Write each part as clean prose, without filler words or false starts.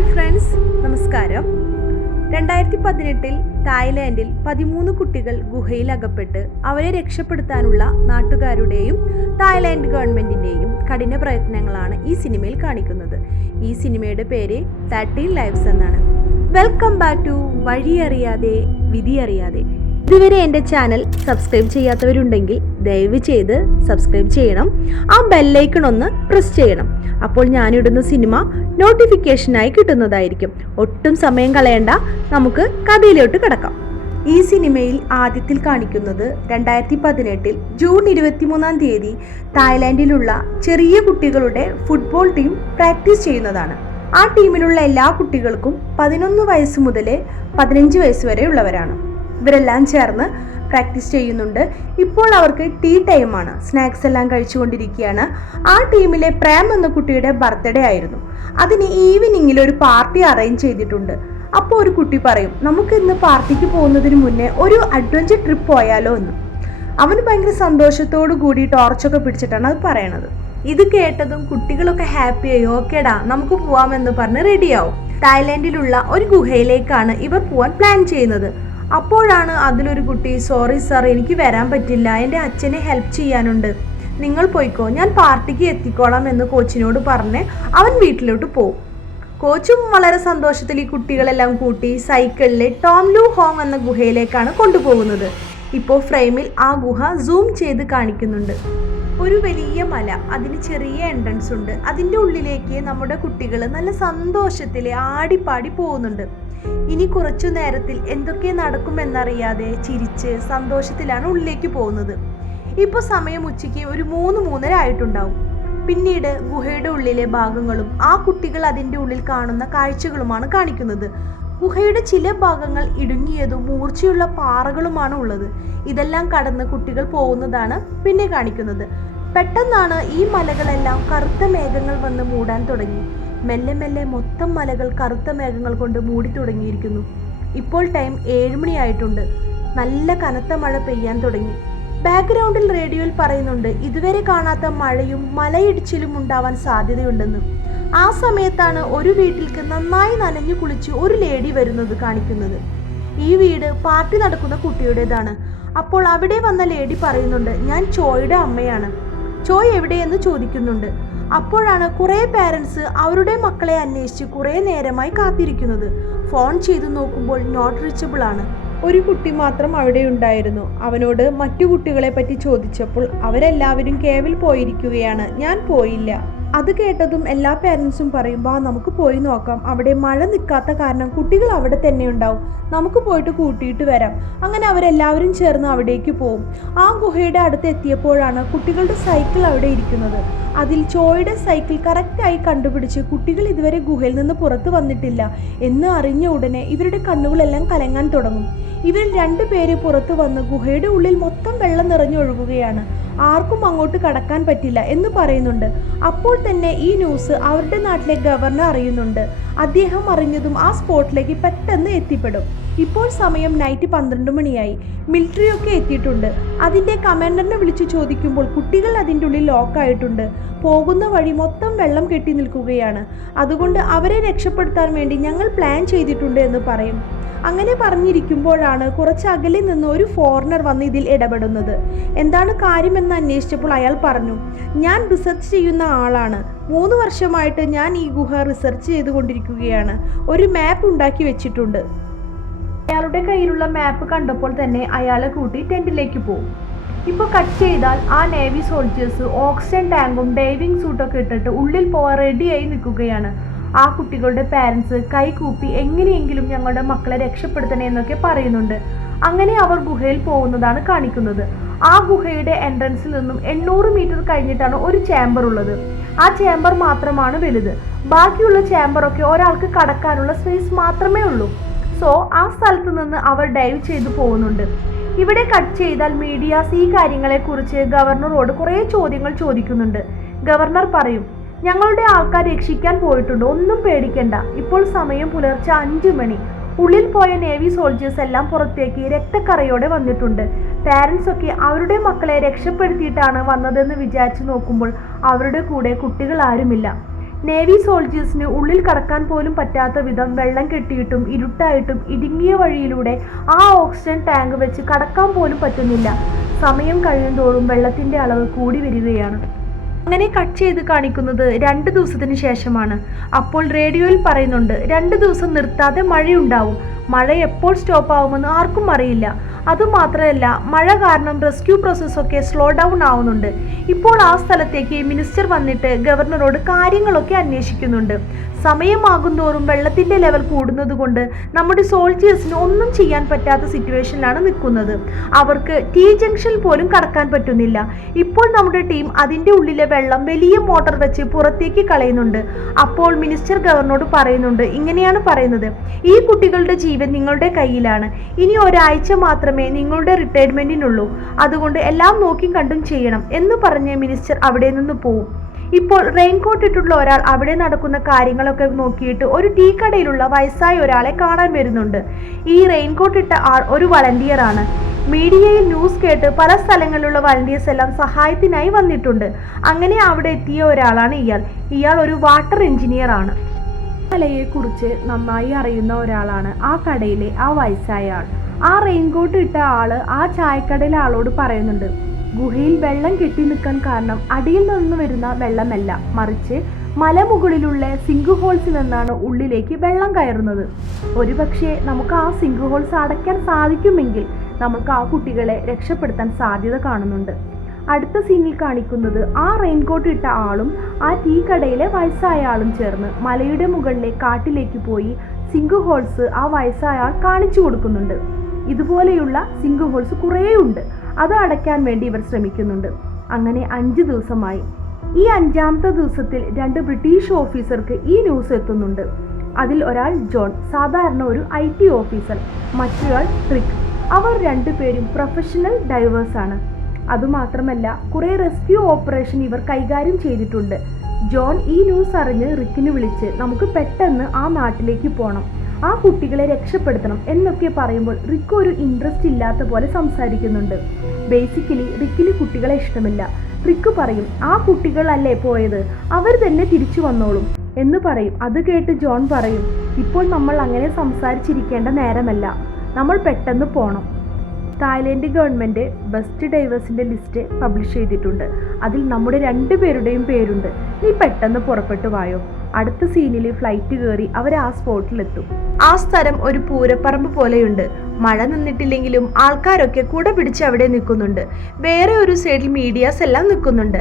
Hi friends, നമസ്കാരം. 2018 തായ്ലാൻഡിൽ 13 കുട്ടികൾ ഗുഹയിൽ അകപ്പെട്ട് അവരെ രക്ഷപ്പെടുത്താനുള്ള നാട്ടുകാരുടെയും തായ്ലാൻഡ് ഗവൺമെൻറ്റിൻ്റെയും കഠിന പ്രയത്നങ്ങളാണ് ഈ സിനിമയിൽ കാണിക്കുന്നത്. ഈ സിനിമയുടെ പേര് 13 ലൈവ്സ് എന്നാണ്. വെൽക്കം ബാക്ക് ടു വഴിയറിയാതെ വിധിയറിയാതെ. ഇതുവരെ എൻ്റെ ചാനൽ സബ്സ്ക്രൈബ് ചെയ്യാത്തവരുണ്ടെങ്കിൽ ദയവ് ചെയ്ത് സബ്സ്ക്രൈബ് ചെയ്യണം. ആ ബെല്ലൈക്കൺ ഒന്ന് പ്രസ് ചെയ്യണം. അപ്പോൾ ഞാനിടുന്ന സിനിമ നോട്ടിഫിക്കേഷനായി കിട്ടുന്നതായിരിക്കും. ഒട്ടും സമയം കളയണ്ട, നമുക്ക് കഥയിലോട്ട് കിടക്കാം. ഈ സിനിമയിൽ ആദ്യത്തിൽ കാണിക്കുന്നത് 2018 ജൂൺ 23 തായ്ലാൻഡിലുള്ള ചെറിയ കുട്ടികളുടെ ഫുട്ബോൾ ടീം പ്രാക്ടീസ് ചെയ്യുന്നതാണ്. ആ ടീമിലുള്ള എല്ലാ കുട്ടികൾക്കും 11 വയസ്സ് മുതൽ 15 വയസ്സ് വരെ ഉള്ളവരാണ്. ഇവരെല്ലാം ചേർന്ന് പ്രാക്ടീസ് ചെയ്യുന്നുണ്ട്. ഇപ്പോൾ അവർക്ക് ടീ ടൈമാണ്. സ്നാക്സ് എല്ലാം കഴിച്ചുകൊണ്ടിരിക്കുകയാണ്. ആ ടീമിലെ പ്രേം എന്ന കുട്ടിയുടെ ബർത്ത്ഡേ ആയിരുന്നു. അതിന് ഈവനിങ്ങിൽ ഒരു പാർട്ടി അറേഞ്ച് ചെയ്തിട്ടുണ്ട്. അപ്പോൾ ഒരു കുട്ടി പറയും, നമുക്ക് ഇന്ന് പാർട്ടിക്ക് പോകുന്നതിന് മുന്നേ ഒരു അഡ്വഞ്ചർ ട്രിപ്പ് പോയാലോ എന്ന്. അവന് ഭയങ്കര സന്തോഷത്തോടു കൂടി ടോർച്ചൊക്കെ പിടിച്ചിട്ടാണ് അത് പറയണത്. ഇത് കേട്ടതും കുട്ടികളൊക്കെ ഹാപ്പിയായി, ഓക്കേടാ നമുക്ക് പോവാമെന്ന് പറഞ്ഞ് റെഡിയാവും. തായ്ലാൻഡിലുള്ള ഒരു ഗുഹയിലേക്കാണ് ഇവർ പോവാൻ പ്ലാൻ ചെയ്യുന്നത്. അപ്പോഴാണ് അതിലൊരു കുട്ടി, സോറി സാർ എനിക്ക് വരാൻ പറ്റില്ല, എൻ്റെ അച്ഛനെ ഹെൽപ്പ് ചെയ്യാനുണ്ട്, നിങ്ങൾ പോയിക്കോ, ഞാൻ പാർട്ടിക്ക് എത്തിക്കോളാം എന്ന് കോച്ചിനോട് പറഞ്ഞ് അവൻ വീട്ടിലോട്ട് പോകും. കോച്ചും വളരെ സന്തോഷത്തിൽ ഈ കുട്ടികളെല്ലാം കൂട്ടി സൈക്കിളിൽ ടോം ലൂ ഹോങ് എന്ന ഗുഹയിലേക്കാണ് കൊണ്ടുപോകുന്നത്. ഇപ്പോൾ ഫ്രെയിമിൽ ആ ഗുഹ സൂം ചെയ്ത് കാണിക്കുന്നുണ്ട്. ഒരു വലിയ മല, അതിന് ചെറിയ എൻട്രൻസ് ഉണ്ട്. അതിൻ്റെ ഉള്ളിലേക്ക് നമ്മുടെ കുട്ടികൾ നല്ല സന്തോഷത്തിൽ ആടിപ്പാടി പോകുന്നുണ്ട്. ഇനി കുറച്ചു നേരത്തിൽ എന്തൊക്കെ നടക്കുമെന്നറിയാതെ ചിരിച്ച് സന്തോഷത്തിലാണ് ഉള്ളിലേക്ക് പോകുന്നത്. ഇപ്പോൾ സമയം ഉച്ചയ്ക്ക് ഒരു 3-3:30 ആയിട്ടുണ്ടാവും. പിന്നീട് ഗുഹയുടെ ഉള്ളിലെ ഭാഗങ്ങളും ആ കുട്ടികൾ അതിൻ്റെ ഉള്ളിൽ കാണുന്ന കാഴ്ചകളുമാണ് കാണിക്കുന്നത്. ഗുഹയുടെ ചില ഭാഗങ്ങൾ ഇടുങ്ങിയതും മൂർച്ചയുള്ള പാറകളുമാണ് ഉള്ളത്. ഇതെല്ലാം കടന്ന് കുട്ടികൾ പോകുന്നതാണ് പിന്നെ കാണിക്കുന്നത്. പെട്ടെന്നാണ് ഈ മലകളെല്ലാം കറുത്ത മേഘങ്ങൾ വന്ന് മൂടാൻ തുടങ്ങി. മെല്ലെ മെല്ലെ മൊത്തം മലകൾ കറുത്ത മേഘങ്ങൾ കൊണ്ട് മൂടി തുടങ്ങിയിരിക്കുന്നു. ഇപ്പോൾ ടൈം 7 മണിയായിട്ടുണ്ട്. നല്ല കനത്ത മഴ പെയ്യാൻ തുടങ്ങി. ബാക്ക്ഗ്രൗണ്ടിൽ റേഡിയോയിൽ പറയുന്നുണ്ട് ഇതുവരെ കാണാത്ത മഴയും മലയിടിച്ചിലും ഉണ്ടാവാൻ സാധ്യതയുണ്ടെന്ന്. ആ സമയത്താണ് ഒരു വീട്ടിലേക്ക് നന്നായി നനഞ്ഞു കുളിച്ച് ഒരു ലേഡി വരുന്നത് കാണിക്കുന്നത്. ഈ വീട് പാർട്ടി നടക്കുന്ന കുട്ടിയുടേതാണ്. അപ്പോൾ അവിടെ വന്ന ലേഡി പറയുന്നുണ്ട്, ഞാൻ ചോയുടെ അമ്മയാണ്, ചോയ് എവിടെയെന്ന് ചോദിക്കുന്നുണ്ട്. അപ്പോഴാണ് കുറേ പേരൻസ് അവരുടെ മക്കളെ അന്വേഷിച്ച് കുറേ നേരമായി കാത്തിരിക്കുന്നത്. ഫോൺ ചെയ്തു നോക്കുമ്പോൾ നോട്ട് റീച്ചബിൾ ആണ്. ഒരു കുട്ടി മാത്രം അവിടെ ഉണ്ടായിരുന്നു. അവനോട് മറ്റു കുട്ടികളെ പറ്റി ചോദിച്ചപ്പോൾ അവരെല്ലാവരും കേവിൽ പോയിരിക്കുകയാണ്, ഞാൻ പോയില്ല. അത് കേട്ടതും എല്ലാ പേരൻസും പറയും, വാ നമുക്ക് പോയി നോക്കാം, അവിടെ മഴ നിൽക്കാത്ത കാരണം കുട്ടികൾ അവിടെ തന്നെ ഉണ്ടാവും, നമുക്ക് പോയിട്ട് കൂട്ടിയിട്ട് വരാം. അങ്ങനെ അവരെല്ലാവരും ചേർന്ന് അവിടേക്ക് പോവും. ആ ഗുഹയുടെ അടുത്ത് എത്തിയപ്പോഴാണ് കുട്ടികളുടെ സൈക്കിൾ അവിടെ ഇരിക്കുന്നത്. അതിൽ ചോയുടെ സൈക്കിൾ കറക്റ്റായി കണ്ടുപിടിച്ച് കുട്ടികൾ ഇതുവരെ ഗുഹയിൽ നിന്ന് പുറത്തു വന്നിട്ടില്ല എന്ന് അറിഞ്ഞ ഉടനെ ഇവരുടെ കണ്ണുകളെല്ലാം കലങ്ങാൻ തുടങ്ങും. ഇവരിൽ 2 പേര് പുറത്തു വന്ന് ഗുഹയുടെ ഉള്ളിൽ മൊത്തം വെള്ളം നിറഞ്ഞൊഴുകുകയാണ്, ആർക്കും അങ്ങോട്ട് കടക്കാൻ പറ്റില്ല എന്ന് പറയുന്നുണ്ട്. അപ്പോൾ തന്നെ ഈ ന്യൂസ് അവരുടെ നാട്ടിലെ ഗവർണർ അറിയുന്നുണ്ട്. അദ്ദേഹം അറിഞ്ഞതും ആ സ്പോട്ടിലേക്ക് പെട്ടെന്ന് എത്തിപ്പെടും. ഇപ്പോൾ സമയം നൈറ്റ് 12 മണിയായി. മിലിറ്ററിയൊക്കെ എത്തിയിട്ടുണ്ട്. അതിൻ്റെ കമാൻഡറിനെ വിളിച്ചു ചോദിക്കുമ്പോൾ കുട്ടികൾ അതിൻ്റെ ഉള്ളിൽ ലോക്കായിട്ടുണ്ട്. പോകുന്ന വഴി മൊത്തം വെള്ളം കെട്ടി നിൽക്കുകയാണ്. അതുകൊണ്ട് അവരെ രക്ഷപ്പെടുത്താൻ വേണ്ടി ഞങ്ങൾ പ്ലാൻ ചെയ്തിട്ടുണ്ട് എന്ന് പറയും. അങ്ങനെ പറഞ്ഞിരിക്കുമ്പോഴാണ് കുറച്ച് അകലെ നിന്ന് ഒരു ഫോറിനർ വന്ന് ഇതിൽ ഇടപെടുന്നത്. എന്താണ് കാര്യമെന്ന് അന്വേഷിച്ചപ്പോൾ അയാൾ പറഞ്ഞു, ഞാൻ റിസർച്ച് ചെയ്യുന്ന ആളാണ്. 3 വർഷമായിട്ട് ഞാൻ ഈ ഗുഹ റിസർച്ച് ചെയ്തുകൊണ്ടിരിക്കുകയാണ്. ഒരു മാപ്പ് ഉണ്ടാക്കി വെച്ചിട്ടുണ്ട്. അയാളുടെ കയ്യിലുള്ള മാപ്പ് കണ്ടപ്പോൾ തന്നെ അയാളെ കൂട്ടി ടെൻറ്റിലേക്ക് പോകും. ഇപ്പോൾ കട്ട് ചെയ്താൽ ആ നേവി സോൾജേഴ്സ് ഓക്സിജൻ ടാങ്കും ഡൈവിംഗ് സൂട്ടൊക്കെ ഇട്ടിട്ട് ഉള്ളിൽ പോകാൻ റെഡിയായി നിൽക്കുകയാണ്. ആ കുട്ടികളുടെ പാരൻസ് കൈകൂപ്പി എങ്ങനെയെങ്കിലും ഞങ്ങളുടെ മക്കളെ രക്ഷപ്പെടുത്തണേ എന്നൊക്കെ പറയുന്നുണ്ട്. അങ്ങനെ അവർ ഗുഹയിൽ പോകുന്നതാണ് കാണിക്കുന്നത്. ആ ഗുഹയുടെ എൻട്രൻസിൽ നിന്നും 800 മീറ്റർ കഴിഞ്ഞിട്ടാണ് ഒരു ചേംബർ ഉള്ളത്. ആ ചേംബർ മാത്രമാണ് വലുത്. ബാക്കിയുള്ള ചേംബറൊക്കെ ഒരാൾക്ക് കടക്കാനുള്ള സ്പേസ് മാത്രമേ ഉള്ളൂ. സോ ആ സ്ഥലത്ത് നിന്ന് അവർ ഡൈവ് ചെയ്തു പോകുന്നുണ്ട്. ഇവിടെ കട്ട് ചെയ്താൽ മീഡിയാസ് ഈ കാര്യങ്ങളെക്കുറിച്ച് ഗവർണറോട് കുറേ ചോദ്യങ്ങൾ ചോദിക്കുന്നുണ്ട്. ഗവർണർ പറയും, ഞങ്ങളുടെ ആൾക്കാർ രക്ഷിക്കാൻ പോയിട്ടുണ്ട്, ഒന്നും പേടിക്കണ്ട. ഇപ്പോൾ സമയം പുലർച്ചെ 5 മണി. ഉള്ളിൽ പോയ നേവി സോൾജേഴ്സ് എല്ലാം പുറത്തേക്ക് രക്തക്കറയോടെ വന്നിട്ടുണ്ട്. പാരൻസ് ഒക്കെ അവരുടെ മക്കളെ രക്ഷപ്പെടുത്തിയിട്ടാണ് വന്നതെന്ന് വിചാരിച്ചു നോക്കുമ്പോൾ അവരുടെ കൂടെ കുട്ടികൾ ആരുമില്ല. നേവി സോൾജേഴ്സിന് ഉള്ളിൽ കടക്കാൻ പോലും പറ്റാത്ത വിധം വെള്ളം കെട്ടിയിട്ടും ഇരുട്ടായിട്ടും ഇടുങ്ങിയ വഴിയിലൂടെ ആ ഓക്സിജൻ ടാങ്ക് വെച്ച് കടക്കാൻ പോലും പറ്റുന്നില്ല. സമയം കഴിയുന്തോറും വെള്ളത്തിന്റെ അളവ് കൂടി വരികയാണ്. അങ്ങനെ കട്ട് ചെയ്ത് കാണിക്കുന്നത് 2 ദിവസത്തിന് ശേഷമാണ്. അപ്പോൾ റേഡിയോയിൽ പറയുന്നുണ്ട് 2 ദിവസം നിർത്താതെ മഴയുണ്ടാവും. മഴ എപ്പോൾ സ്റ്റോപ്പ് ആവുമെന്ന് ആർക്കും അറിയില്ല. അതുമാത്രമല്ല, മഴ കാരണം റെസ്ക്യൂ പ്രോസസ്സൊക്കെ സ്ലോ ഡൗൺ ആവുന്നുണ്ട്. ഇപ്പോൾ ആ സ്ഥലത്തേക്ക് മിനിസ്റ്റർ വന്നിട്ട് ഗവർണറോട് കാര്യങ്ങളൊക്കെ അന്വേഷിക്കുന്നുണ്ട്. സമയമാകുന്തോറും വെള്ളത്തിന്റെ ലെവൽ കൂടുന്നത് കൊണ്ട് നമ്മുടെ സോൾജേഴ്സിന് ഒന്നും ചെയ്യാൻ പറ്റാത്ത സിറ്റുവേഷനിലാണ് നിൽക്കുന്നത്. അവർക്ക് ടി ജംഗ്ഷനിൽ പോലും കടക്കാൻ പറ്റുന്നില്ല. ഇപ്പോൾ നമ്മുടെ ടീം അതിൻ്റെ ഉള്ളിലെ വെള്ളം വലിയ മോട്ടോർ വെച്ച് പുറത്തേക്ക് കളയുന്നുണ്ട്. അപ്പോൾ മിനിസ്റ്റർ ഗവർണറോട് പറയുന്നുണ്ട്, ഇങ്ങനെയാണ് പറയുന്നത്: ഈ കുട്ടികളുടെ ജീവൻ നിങ്ങളുടെ കയ്യിലാണ്. ഇനി ഒരാഴ്ച മാത്രമേ നിങ്ങളുടെ റിട്ടയർമെന്റിനുള്ളൂ. അതുകൊണ്ട് എല്ലാം നോക്കി കണ്ടും ചെയ്യണം എന്ന് പറഞ്ഞ് മിനിസ്റ്റർ അവിടെ നിന്ന് പോവും. ഇപ്പോൾ റെയിൻകോട്ട് ഇട്ടുള്ള ഒരാൾ അവിടെ നടക്കുന്ന കാര്യങ്ങളൊക്കെ നോക്കിയിട്ട് ഒരു ടീ കടയിലുള്ള വയസ്സായ ഒരാളെ കാണാൻ വരുന്നുണ്ട്. ഈ റെയിൻകോട്ട് ഇട്ട ആൾ ഒരു വളണ്ടിയർ ആണ്. മീഡിയയിൽ ന്യൂസ് കേട്ട് പല സ്ഥലങ്ങളിലുള്ള വളണ്ടിയേഴ്സ് എല്ലാം സഹായത്തിനായി വന്നിട്ടുണ്ട്. അങ്ങനെ അവിടെ എത്തിയ ഒരാളാണ് ഇയാൾ ഒരു വാട്ടർ എഞ്ചിനീയർ ആണ്. കലയെക്കുറിച്ച് നന്നായി അറിയുന്ന ഒരാളാണ് ആ കടയിലെ ആ വയസ്സായ ആൾ. ആ റെയിൻകോട്ട് ഇട്ട ആള് ആ ചായക്കടയിലെ ആളോട് പറയുന്നുണ്ട്, ഗുഹയിൽ വെള്ളം കെട്ടി നിൽക്കാൻ കാരണം അടിയിൽ നിന്ന് വരുന്ന വെള്ളമല്ല, മറിച്ച് മലമുകളിലുള്ള സിങ്ക് ഹോൾസിൽ നിന്നാണ് ഉള്ളിലേക്ക് വെള്ളം കയറുന്നത്. ഒരുപക്ഷെ നമുക്ക് ആ സിങ്ക് ഹോൾസ് അടയ്ക്കാൻ സാധിക്കുമെങ്കിൽ നമുക്ക് ആ കുട്ടികളെ രക്ഷപ്പെടുത്താൻ സാധ്യത കാണുന്നുണ്ട്. അടുത്ത സീനിൽ കാണിക്കുന്നത് ആ റെയിൻകോട്ട് ഇട്ട ആളും ആ ടീ കടയിലെ വയസ്സായ ആളും ചേർന്ന് മലയുടെ മുകളിലെ കാട്ടിലേക്ക് പോയി സിങ്ക് ഹോൾസ് ആ വയസ്സായ ആൾ കാണിച്ചു കൊടുക്കുന്നുണ്ട്. ഇതുപോലെയുള്ള സിങ്ക് ഹോൾസ് കുറേയുണ്ട്. അത് അടയ്ക്കാൻ വേണ്ടി ഇവർ ശ്രമിക്കുന്നുണ്ട്. അങ്ങനെ 5 ദിവസമായി. ഈ 5ാമത്തെ ദിവസത്തിൽ 2 ബ്രിട്ടീഷ് ഓഫീസർക്ക് ഈ ന്യൂസ് എത്തുന്നുണ്ട്. അതിൽ ഒരാൾ ജോൺ, സാധാരണ ഒരു IT ഓഫീസർ, മറ്റൊരാൾ റിക്ക്. അവർ 2 പേരും പ്രൊഫഷണൽ ഡൈവേഴ്സാണ്. അതുമാത്രമല്ല, കുറേ റെസ്ക്യൂ ഓപ്പറേഷൻ ഇവർ കൈകാര്യം ചെയ്തിട്ടുണ്ട്. ജോൺ ഈ ന്യൂസ് അറിഞ്ഞ് റിക്കിന് വിളിച്ച് നമുക്ക് പെട്ടെന്ന് ആ നാട്ടിലേക്ക് പോകണം, ആ കുട്ടികളെ രക്ഷപ്പെടുത്തണം എന്നൊക്കെ പറയുമ്പോൾ റിക്ക് ഒരു ഇൻട്രസ്റ്റ് ഇല്ലാത്ത പോലെ സംസാരിക്കുന്നുണ്ട്. ബേസിക്കലി റിക്കിന് കുട്ടികളെ ഇഷ്ടമില്ല. റിക്ക് പറയും, ആ കുട്ടികളല്ലേ പോയത്, അവർ തന്നെ തിരിച്ചു വന്നോളും എന്ന് പറയും. അത് കേട്ട് ജോൺ പറയും, ഇപ്പോൾ നമ്മൾ അങ്ങനെ സംസാരിച്ചിരിക്കേണ്ട നേരമല്ല, നമ്മൾ പെട്ടെന്ന് പോകണം. തായ്ലൻഡ് ഗവൺമെൻറ് ബെസ്റ്റ് ഡൈവേഴ്സിൻ്റെ ലിസ്റ്റ് പബ്ലിഷ് ചെയ്തിട്ടുണ്ട്. അതിൽ നമ്മുടെ 2 പേരുടെയും പേരുണ്ട്. നീ പെട്ടെന്ന് പുറപ്പെട്ടു വായോ. അടുത്ത സീനിൽ ഫ്ലൈറ്റ് കയറി അവർ ആ സ്പോട്ടിലെത്തും. ആ സ്ഥലം ഒരു പൂരപ്പറമ്പ് പോലെയുണ്ട്. മഴ നിന്നിട്ടില്ലെങ്കിലും ആൾക്കാരൊക്കെ കുട പിടിച്ച് അവിടെ നിൽക്കുന്നുണ്ട്. വേറെ ഒരു സൈഡിൽ മീഡിയാസ് എല്ലാം നിൽക്കുന്നുണ്ട്.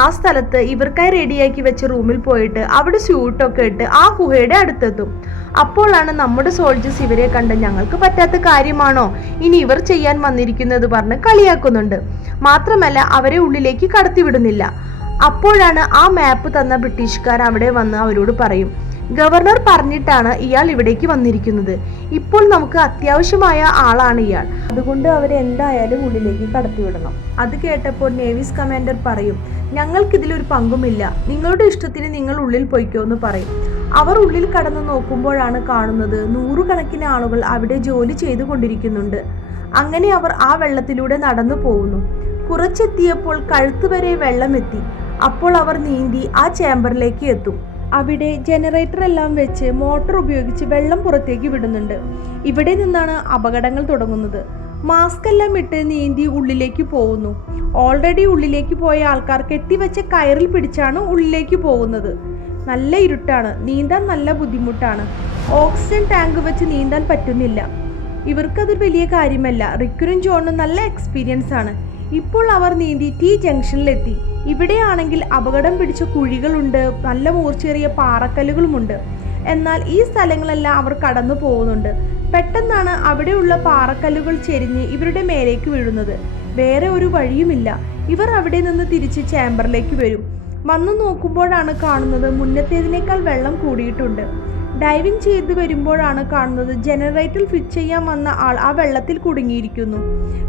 ആ സ്ഥലത്ത് ഇവർക്കായി റെഡിയാക്കി വെച്ച റൂമിൽ പോയിട്ട് അവിടെ സ്യൂട്ടൊക്കെ ഇട്ട് ആ ഗുഹയുടെ അടുത്തെത്തും. അപ്പോഴാണ് നമ്മുടെ സോൾജേഴ്സ് ഇവരെ കണ്ട് ഞങ്ങൾക്ക് പറ്റാത്ത കാര്യമാണോ ഇനി ഇവർ ചെയ്യാൻ വന്നിരിക്കുന്നത് പറഞ്ഞ് കളിയാക്കുന്നുണ്ട്. മാത്രമല്ല അവരെ ഉള്ളിലേക്ക് കടത്തിവിടുന്നില്ല. അപ്പോഴാണ് ആ മാപ്പ് തന്ന ബ്രിട്ടീഷുകാർ അവിടെ വന്ന് അവരോട് പറയും, ഗവർണർ പറഞ്ഞിട്ടാണ് ഇയാൾ ഇവിടേക്ക് വന്നിരിക്കുന്നത്. ഇപ്പോൾ നമുക്ക് അത്യാവശ്യമായ ആളാണ് ഇയാൾ, അതുകൊണ്ട് അവരെ എന്തായാലും ഉള്ളിലേക്ക് കടത്തിവിടണം. അത് കേട്ടപ്പോൾ നേവീസ് കമാൻഡർ പറയും, ഞങ്ങൾക്കിതിലൊരു പങ്കുമില്ല, നിങ്ങളുടെ ഇഷ്ടത്തിന് നിങ്ങൾ ഉള്ളിൽ പോയിക്കോ എന്ന് പറയും. അവർ ഉള്ളിൽ കടന്നു നോക്കുമ്പോഴാണ് കാണുന്നത് 100 കണക്കിന് ആളുകൾ അവിടെ ജോലി ചെയ്തുകൊണ്ടിരിക്കുന്നുണ്ട്. അങ്ങനെ അവർ ആ വെള്ളത്തിലൂടെ നടന്നു പോകുന്നു. കുറച്ചെത്തിയപ്പോൾ കഴുത്ത് വരെ വെള്ളമെത്തി. അപ്പോൾ അവർ നീന്തി ആ ചേംബറിലേക്ക് എത്തും. അവിടെ ജനറേറ്റർ എല്ലാം വെച്ച് മോട്ടോർ ഉപയോഗിച്ച് വെള്ളം പുറത്തേക്ക് വിടുന്നുണ്ട്. ഇവിടെ നിന്നാണ് അപകടങ്ങൾ തുടങ്ങുന്നത്. മാസ്ക് എല്ലാം ഇട്ട് നീന്തി ഉള്ളിലേക്ക് പോകുന്നു. ഓൾറെഡി ഉള്ളിലേക്ക് പോയ ആൾക്കാർ കെട്ടിവെച്ച കയറിൽ പിടിച്ചാണ് ഉള്ളിലേക്ക് പോകുന്നത്. നല്ല ഇരുട്ടാണ്, നീന്താൻ നല്ല ബുദ്ധിമുട്ടാണ്. ഓക്സിജൻ ടാങ്ക് വെച്ച് നീന്താൻ പറ്റുന്നില്ല. ഇവർക്കതൊരു വലിയ കാര്യമല്ല. റിക്കിനും ജോണും നല്ല എക്സ്പീരിയൻസ് ആണ്. ഇപ്പോൾ അവർ നീന്തി ടി ജംഗ്ഷനിലെത്തി. ഇവിടെയാണെങ്കിൽ അപകടം പിടിച്ച കുഴികളുണ്ട്, നല്ല മൂർച്ചേറിയ പാറക്കല്ലുകളുമുണ്ട്. എന്നാൽ ഈ സ്ഥലങ്ങളെല്ലാം അവർ കടന്നു പോകുന്നുണ്ട്. പെട്ടെന്നാണ് അവിടെയുള്ള പാറക്കല്ലുകൾ ചെരിഞ്ഞ് ഇവരുടെ മേലേക്ക് വീഴുന്നത്. വേറെ ഒരു വഴിയുമില്ല. ഇവർ അവിടെ നിന്ന് തിരിച്ച് ചേംബറിലേക്ക് വരും. വന്നു നോക്കുമ്പോഴാണ് കാണുന്നത് മുന്നത്തേതിനേക്കാൾ വെള്ളം കൂടിയിട്ടുണ്ട്. ഡൈവിങ് ചെയ്ത് വരുമ്പോഴാണ് കാണുന്നത് ജനറേറ്റർ ഫിറ്റ് ചെയ്യാൻ വന്ന ആൾ ആ വെള്ളത്തിൽ കുടുങ്ങിയിരിക്കുന്നു.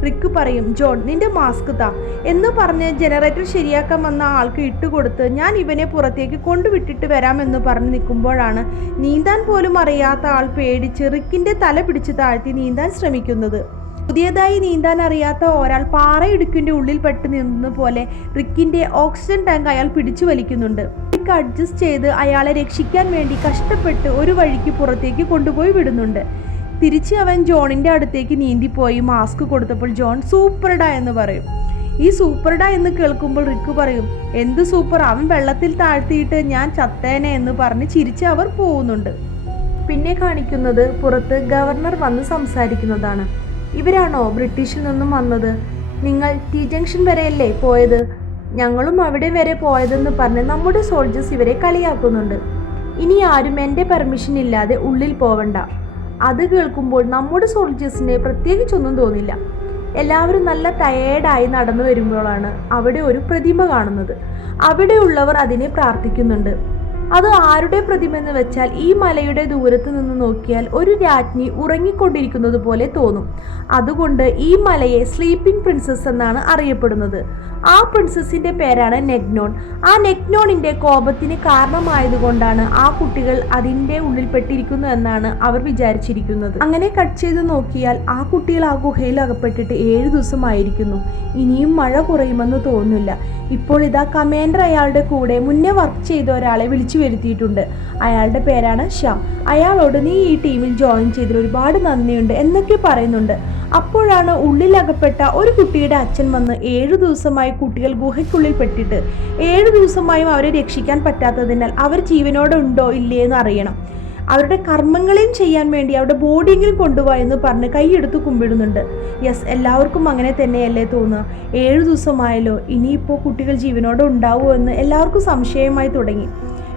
റിക്ക് പറയും, ജോൺ നിന്റെ മാസ്ക് താ എന്ന് പറഞ്ഞ് ജനറേറ്റർ ശരിയാക്കാൻ വന്ന ആൾക്ക് ഇട്ടുകൊടുത്ത് ഞാൻ ഇവനെ പുറത്തേക്ക് കൊണ്ടുവിട്ടിട്ട് വരാമെന്ന് പറഞ്ഞ് നിൽക്കുമ്പോഴാണ് നീന്താൻ പോലും അറിയാത്ത ആൾ പേടിച്ച് റിക്കിന്റെ തല പിടിച്ച് താഴ്ത്തി നീന്താൻ ശ്രമിക്കുന്നത്. പുതിയതായി നീന്താൻ അറിയാത്ത ഒരാൾ പാറയിടുക്കിന്റെ ഉള്ളിൽ പെട്ട് നിന്ന പോലെ റിക്കിന്റെ ഓക്സിജൻ ടാങ്ക് അയാൾ പിടിച്ചു വലിക്കുന്നുണ്ട്. വഴിക്ക് അഡ്ജസ്റ്റ് ചെയ്ത് അയാളെ രക്ഷിക്കാൻ വേണ്ടി കഷ്ടപ്പെട്ട് ഒരു വഴിക്ക് പുറത്തേക്ക് കൊണ്ടുപോയി വിടുന്നുണ്ട്. തിരിച്ച് അവൻ ജോണിൻ്റെ അടുത്തേക്ക് നീന്തിപ്പോയി മാസ്ക് കൊടുത്തപ്പോൾ ജോൺ സൂപ്പർഡാ എന്ന് പറയും. ഈ സൂപ്പർഡാ എന്ന് കേൾക്കുമ്പോൾ റിക്ക് പറയും, എന്ത് സൂപ്പർ, അവൻ വെള്ളത്തിൽ താഴ്ത്തിയിട്ട് ഞാൻ ചത്തേനെ എന്ന് പറഞ്ഞ് ചിരിച്ച് അവർ പോകുന്നുണ്ട്. പിന്നെ കാണിക്കുന്നത് പുറത്ത് ഗവർണർ വന്ന് സംസാരിക്കുന്നതാണ്. ഇവരാണോ ബ്രിട്ടീഷിൽ നിന്നും വന്നത്? നിങ്ങൾ ടി ജംഗ്ഷൻ വരെയല്ലേ പോയത്? ഞങ്ങളും അവിടെ വരെ പോയതെന്ന് പറഞ്ഞ് നമ്മുടെ സോൾജേഴ്സ് ഇവരെ കളിയാക്കുന്നുണ്ട്. ഇനി ആരും എൻ്റെ പെർമിഷൻ ഇല്ലാതെ ഉള്ളിൽ പോവണ്ട. അത് കേൾക്കുമ്പോൾ നമ്മുടെ സോൾജേഴ്സിന് പ്രത്യേകിച്ചൊന്നും തോന്നില്ല. എല്ലാവരും നല്ല ടയേർഡായി നടന്നു വരുമ്പോഴാണ് അവിടെ ഒരു പ്രതിമ കാണുന്നത്. അവിടെയുള്ളവർ അതിനെ പ്രാർത്ഥിക്കുന്നുണ്ട്. അത് ആരുടെ പ്രതിമ എന്ന് വെച്ചാൽ ഈ മലയുടെ ദൂരത്ത് നിന്ന് നോക്കിയാൽ ഒരു രാജ്ഞി ഉറങ്ങിക്കൊണ്ടിരിക്കുന്നത് പോലെ തോന്നും. അതുകൊണ്ട് ഈ മലയെ സ്ലീപ്പിംഗ് പ്രിൻസസ് എന്നാണ് അറിയപ്പെടുന്നത്. ആ പ്രിൻസസിന്റെ പേരാണ് നെഗ്നോൺ. ആ നെഗ്നോണിന്റെ കോപത്തിന് കാരണമായതുകൊണ്ടാണ് ആ കുട്ടികൾ അതിൻ്റെ ഉള്ളിൽ പെട്ടിരിക്കുന്നു എന്നാണ് അവർ വിചാരിച്ചിരിക്കുന്നത്. അങ്ങനെ കട്ട് ചെയ്ത് നോക്കിയാൽ ആ കുട്ടികൾ ആ ഗുഹയിൽ അകപ്പെട്ടിട്ട് 7 ദിവസമായിരിക്കുന്നു. ഇനിയും മഴ കുറയുമെന്ന് തോന്നുന്നില്ല. ഇപ്പോൾ ഇതാ കമാൻഡർ അയാളുടെ കൂടെ മുന്നേ വർക്ക് ചെയ്ത ഒരാളെ വിളിച്ചു വരുത്തിയിട്ടുണ്ട്. അയാളുടെ പേരാണ് ഷാ. അയാളോട് നീ ഈ ടീമിൽ ജോയിൻ ചെയ്തതിൽ ഒരുപാട് നന്ദിയുണ്ട് എന്നൊക്കെ പറയുന്നുണ്ട്. അപ്പോഴാണ് ഉള്ളിലകപ്പെട്ട ഒരു കുട്ടിയുടെ അച്ഛൻ വന്ന് 7 ദിവസമായി കുട്ടികൾ ഗുഹയ്ക്കുള്ളിൽ പെട്ടിട്ട് 7 ദിവസമായും അവരെ രക്ഷിക്കാൻ പറ്റാത്തതിനാൽ അവർ ജീവനോടെ ഉണ്ടോ ഇല്ലേ എന്ന് അറിയണം. അവരുടെ കർമ്മങ്ങളെയും ചെയ്യാൻ വേണ്ടി അവരുടെ ബോഡിയെങ്കിലും കൊണ്ടുപോവാ എന്ന് പറഞ്ഞ് കൈയെടുത്ത് കുമ്പിടുന്നുണ്ട്. യെസ്, എല്ലാവർക്കും അങ്ങനെ തന്നെയല്ലേ തോന്നുക. 7 ദിവസമായല്ലോ, ഇനിയിപ്പോൾ കുട്ടികൾ ജീവനോടെ ഉണ്ടാവുമോ എന്ന് എല്ലാവർക്കും സംശയമായി തുടങ്ങി.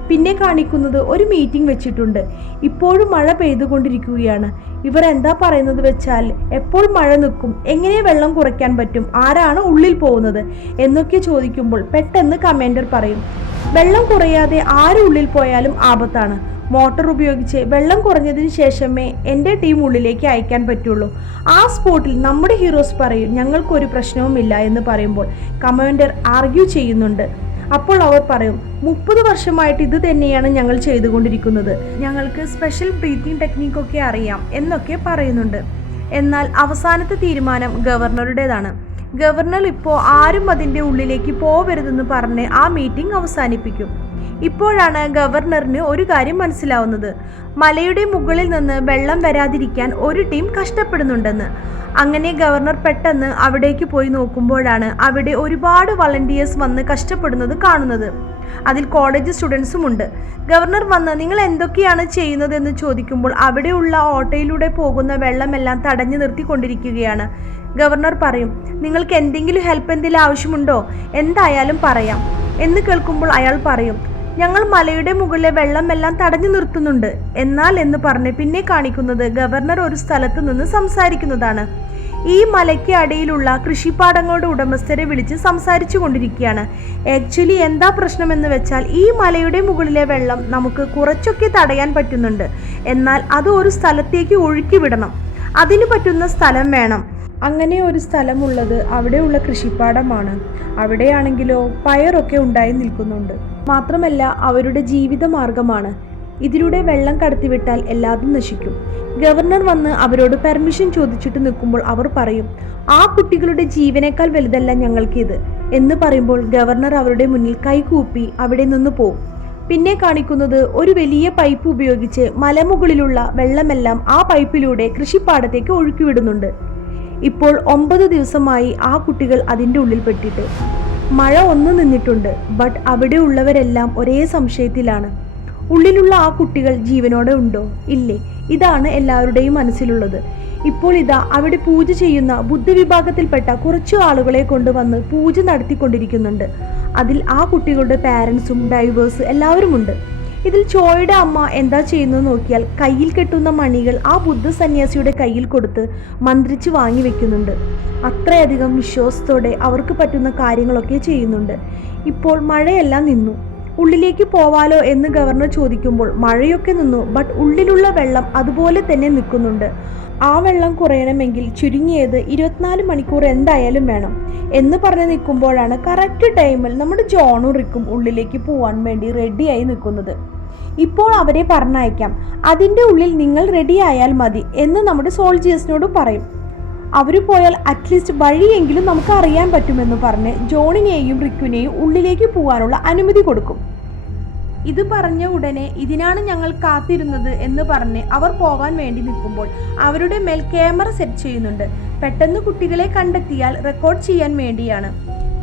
പിന്നെ കാണിക്കുന്നത് ഒരു മീറ്റിംഗ് വെച്ചിട്ടുണ്ട്. ഇപ്പോഴും മഴ പെയ്തുകൊണ്ടിരിക്കുകയാണ്. ഇവർ എന്താ പറയുന്നത് വെച്ചാൽ എപ്പോൾ മഴ നിൽക്കും, എങ്ങനെ വെള്ളം കുറയ്ക്കാൻ പറ്റും, ആരാണ് ഉള്ളിൽ പോകുന്നത് എന്നൊക്കെ ചോദിക്കുമ്പോൾ പെട്ടെന്ന് കമാൻഡർ പറയും, വെള്ളം കുറയാതെ ആര് ഉള്ളിൽ പോയാലും ആപത്താണ്. മോട്ടോർ ഉപയോഗിച്ച് വെള്ളം കുറഞ്ഞതിന് ശേഷമേ എൻ്റെ ടീം ഉള്ളിലേക്ക് അയക്കാൻ പറ്റുള്ളൂ. ആ സ്പോട്ടിൽ നമ്മുടെ ഹീറോസ് പറയും ഞങ്ങൾക്കൊരു പ്രശ്നവുമില്ല എന്ന് പറയുമ്പോൾ കമാൻഡർ ആർഗ്യൂ ചെയ്യുന്നുണ്ട്. അപ്പോൾ അവർ പറയും 30 വർഷമായിട്ട് ഇത് തന്നെയാണ് ഞങ്ങൾ ചെയ്തുകൊണ്ടിരിക്കുന്നത്, ഞങ്ങൾക്ക് സ്പെഷ്യൽ ബ്രീത്തിങ് ടെക്നിക്കൊക്കെ അറിയാം എന്നൊക്കെ പറയുന്നുണ്ട്. എന്നാൽ അവസാനത്തെ തീരുമാനം ഗവർണറുടേതാണ്. ഗവർണർ ഇപ്പോൾ ആരും അതിൻ്റെ ഉള്ളിലേക്ക് പോവരുതെന്ന് പറഞ്ഞ് ആ മീറ്റിംഗ് അവസാനിപ്പിക്കും. ഇപ്പോഴാണ് ഗവർണറിന് ഒരു കാര്യം മനസ്സിലാവുന്നത്. മലയുടെ മുകളിൽ നിന്ന് വെള്ളം വരാതിരിക്കാൻ ഒരു ടീം കഷ്ടപ്പെടുന്നുണ്ടെന്ന്. അങ്ങനെ ഗവർണർ പെട്ടെന്ന് അവിടേക്ക് പോയി നോക്കുമ്പോഴാണ് അവിടെ ഒരുപാട് വളണ്ടിയേഴ്സ് വന്ന് കഷ്ടപ്പെടുന്നത് കാണുന്നത്. അതിൽ കോളേജ് സ്റ്റുഡൻസും ഉണ്ട്. ഗവർണർ വന്ന് നിങ്ങൾ എന്തൊക്കെയാണ് ചെയ്യുന്നതെന്ന് ചോദിക്കുമ്പോൾ അവിടെയുള്ള ഓട്ടോയിലൂടെ പോകുന്ന വെള്ളമെല്ലാം തടഞ്ഞു നിർത്തിക്കൊണ്ടിരിക്കുകയാണ്. ഗവർണർ പറയും, നിങ്ങൾക്ക് എന്തെങ്കിലും ഹെൽപ്പ് എന്തെങ്കിലും ആവശ്യമുണ്ടോ, എന്തായാലും പറയാം എന്ന് കേൾക്കുമ്പോൾ അയാൾ പറയും, ഞങ്ങൾ മലയുടെ മുകളിലെ വെള്ളമെല്ലാം തടഞ്ഞു നിർത്തുന്നുണ്ട്. എന്നാൽ എന്ന് പറഞ്ഞ് പിന്നെ കാണിക്കുന്നത് ഗവർണർ ഒരു സ്ഥലത്ത് നിന്ന് സംസാരിക്കുന്നതാണ്. ഈ മലയ്ക്ക് അടിയിലുള്ള കൃഷിപ്പാടങ്ങളുടെ ഉടമസ്ഥരെ വിളിച്ച് സംസാരിച്ചു കൊണ്ടിരിക്കുകയാണ്. ആക്ച്വലി എന്താ പ്രശ്നമെന്ന് വെച്ചാൽ ഈ മലയുടെ മുകളിലെ വെള്ളം നമുക്ക് കുറച്ചൊക്കെ തടയാൻ പറ്റുന്നുണ്ട്. എന്നാൽ അത് ഒരു സ്ഥലത്തേക്ക് ഒഴുക്കി വിടണം. അതിന് പറ്റുന്ന സ്ഥലം വേണം. അങ്ങനെ ഒരു സ്ഥലമുള്ളത് അവിടെയുള്ള കൃഷിപ്പാടമാണ്. അവിടെയാണെങ്കിലോ പയറൊക്കെ ഉണ്ടായി നിൽക്കുന്നുണ്ട്. മാത്രമല്ല അവരുടെ ജീവിത മാർഗമാണ്. ഇതിലൂടെ വെള്ളം കടത്തിവിട്ടാൽ എല്ലാതും നശിക്കും. ഗവർണർ വന്ന് അവരോട് പെർമിഷൻ ചോദിച്ചിട്ട് നിൽക്കുമ്പോൾ അവർ പറയും, ആ കുട്ടികളുടെ ജീവനേക്കാൾ വലുതല്ല ഞങ്ങൾക്കിത് എന്ന് പറയുമ്പോൾ ഗവർണർ അവരുടെ മുന്നിൽ കൈകൂപ്പി അവിടെ നിന്ന് പോകും. പിന്നെ കാണിക്കുന്നത് ഒരു വലിയ പൈപ്പ് ഉപയോഗിച്ച് മലമുകളിലുള്ള വെള്ളമെല്ലാം ആ പൈപ്പിലൂടെ കൃഷിപ്പാടത്തേക്ക് ഒഴുക്കിവിടുന്നുണ്ട്. ഇപ്പോൾ 9 ദിവസമായി ആ കുട്ടികൾ അതിൻ്റെ ഉള്ളിൽ പെട്ടിട്ട്. മഴ ഒന്ന് നിന്നിട്ടുണ്ട്. ബട്ട് അവിടെ ഉള്ളവരെല്ലാം ഒരേ സംശയത്തിലാണ്. ഉള്ളിലുള്ള ആ കുട്ടികൾ ജീവനോടെ ഉണ്ടോ ഇല്ലേ, ഇതാണ് എല്ലാവരുടെയും മനസ്സിലുള്ളത്. ഇപ്പോൾ ഇതാ അവിടെ പൂജ ചെയ്യുന്ന ബുദ്ധവിഭാഗത്തിൽപ്പെട്ട കുറച്ചു ആളുകളെ കൊണ്ടുവന്ന് പൂജ നടത്തിക്കൊണ്ടിരിക്കുന്നുണ്ട്. അതിൽ ആ കുട്ടികളുടെ പാരൻസും ഡൈവേഴ്സ് എല്ലാവരുമുണ്ട്. ഇതിൽ ചോയുടെ അമ്മ എന്താ ചെയ്യുന്നത് നോക്കിയാൽ കയ്യിൽ കെട്ടുന്ന മണികൾ ആ ബുദ്ധ സന്യാസിയുടെ കയ്യിൽ കൊടുത്ത് മന്ത്രിച്ച് വാങ്ങി വെക്കുന്നുണ്ട്. അത്രയധികം വിശ്വാസത്തോടെ അവർക്ക് പറ്റുന്ന കാര്യങ്ങളൊക്കെ ചെയ്യുന്നുണ്ട്. ഇപ്പോൾ മഴയെല്ലാം നിന്നു. ഉള്ളിലേക്ക് പോവാലോ എന്ന് ഗവർണർ ചോദിക്കുമ്പോൾ മഴയൊക്കെ നിന്നു. ബട്ട് ഉള്ളിലുള്ള വെള്ളം അതുപോലെ തന്നെ നിൽക്കുന്നുണ്ട്. ആ വെള്ളം കുറയണമെങ്കിൽ ചുരുങ്ങിയത് 24 മണിക്കൂർ എന്തായാലും വേണം എന്ന് പറഞ്ഞ് നിൽക്കുമ്പോഴാണ് കറക്റ്റ് ടൈമിൽ നമ്മുടെ ജോണും റിക്കും ഉള്ളിലേക്ക് പോവാൻ വേണ്ടി റെഡിയായി നിൽക്കുന്നത്. ഇപ്പോൾ അവരെ പറഞ്ഞയക്കാം, അതിൻ്റെ ഉള്ളിൽ നിങ്ങൾ റെഡി ആയാൽ മതി എന്ന് നമ്മുടെ സോൾജേഴ്സിനോട് പറയും. അവർ പോയാൽ അറ്റ്ലീസ്റ്റ് വഴിയെങ്കിലും നമുക്ക് അറിയാൻ പറ്റുമെന്ന് പറഞ്ഞ് ജോണിനെയും റിക്കുവിനെയും ഉള്ളിലേക്ക് പോകാനുള്ള അനുമതി കൊടുക്കും. ഇത് പറഞ്ഞ ഉടനെ ഇതിനാണ് ഞങ്ങൾ കാത്തിരുന്നത് എന്ന് പറഞ്ഞ് അവർ പോവാൻ വേണ്ടി നിൽക്കുമ്പോൾ അവരുടെ മേൽ ക്യാമറ സെറ്റ് ചെയ്യുന്നുണ്ട്. പെട്ടെന്ന് കുട്ടികളെ കണ്ടെത്തിയാൽ റെക്കോർഡ് ചെയ്യാൻ വേണ്ടിയാണ്.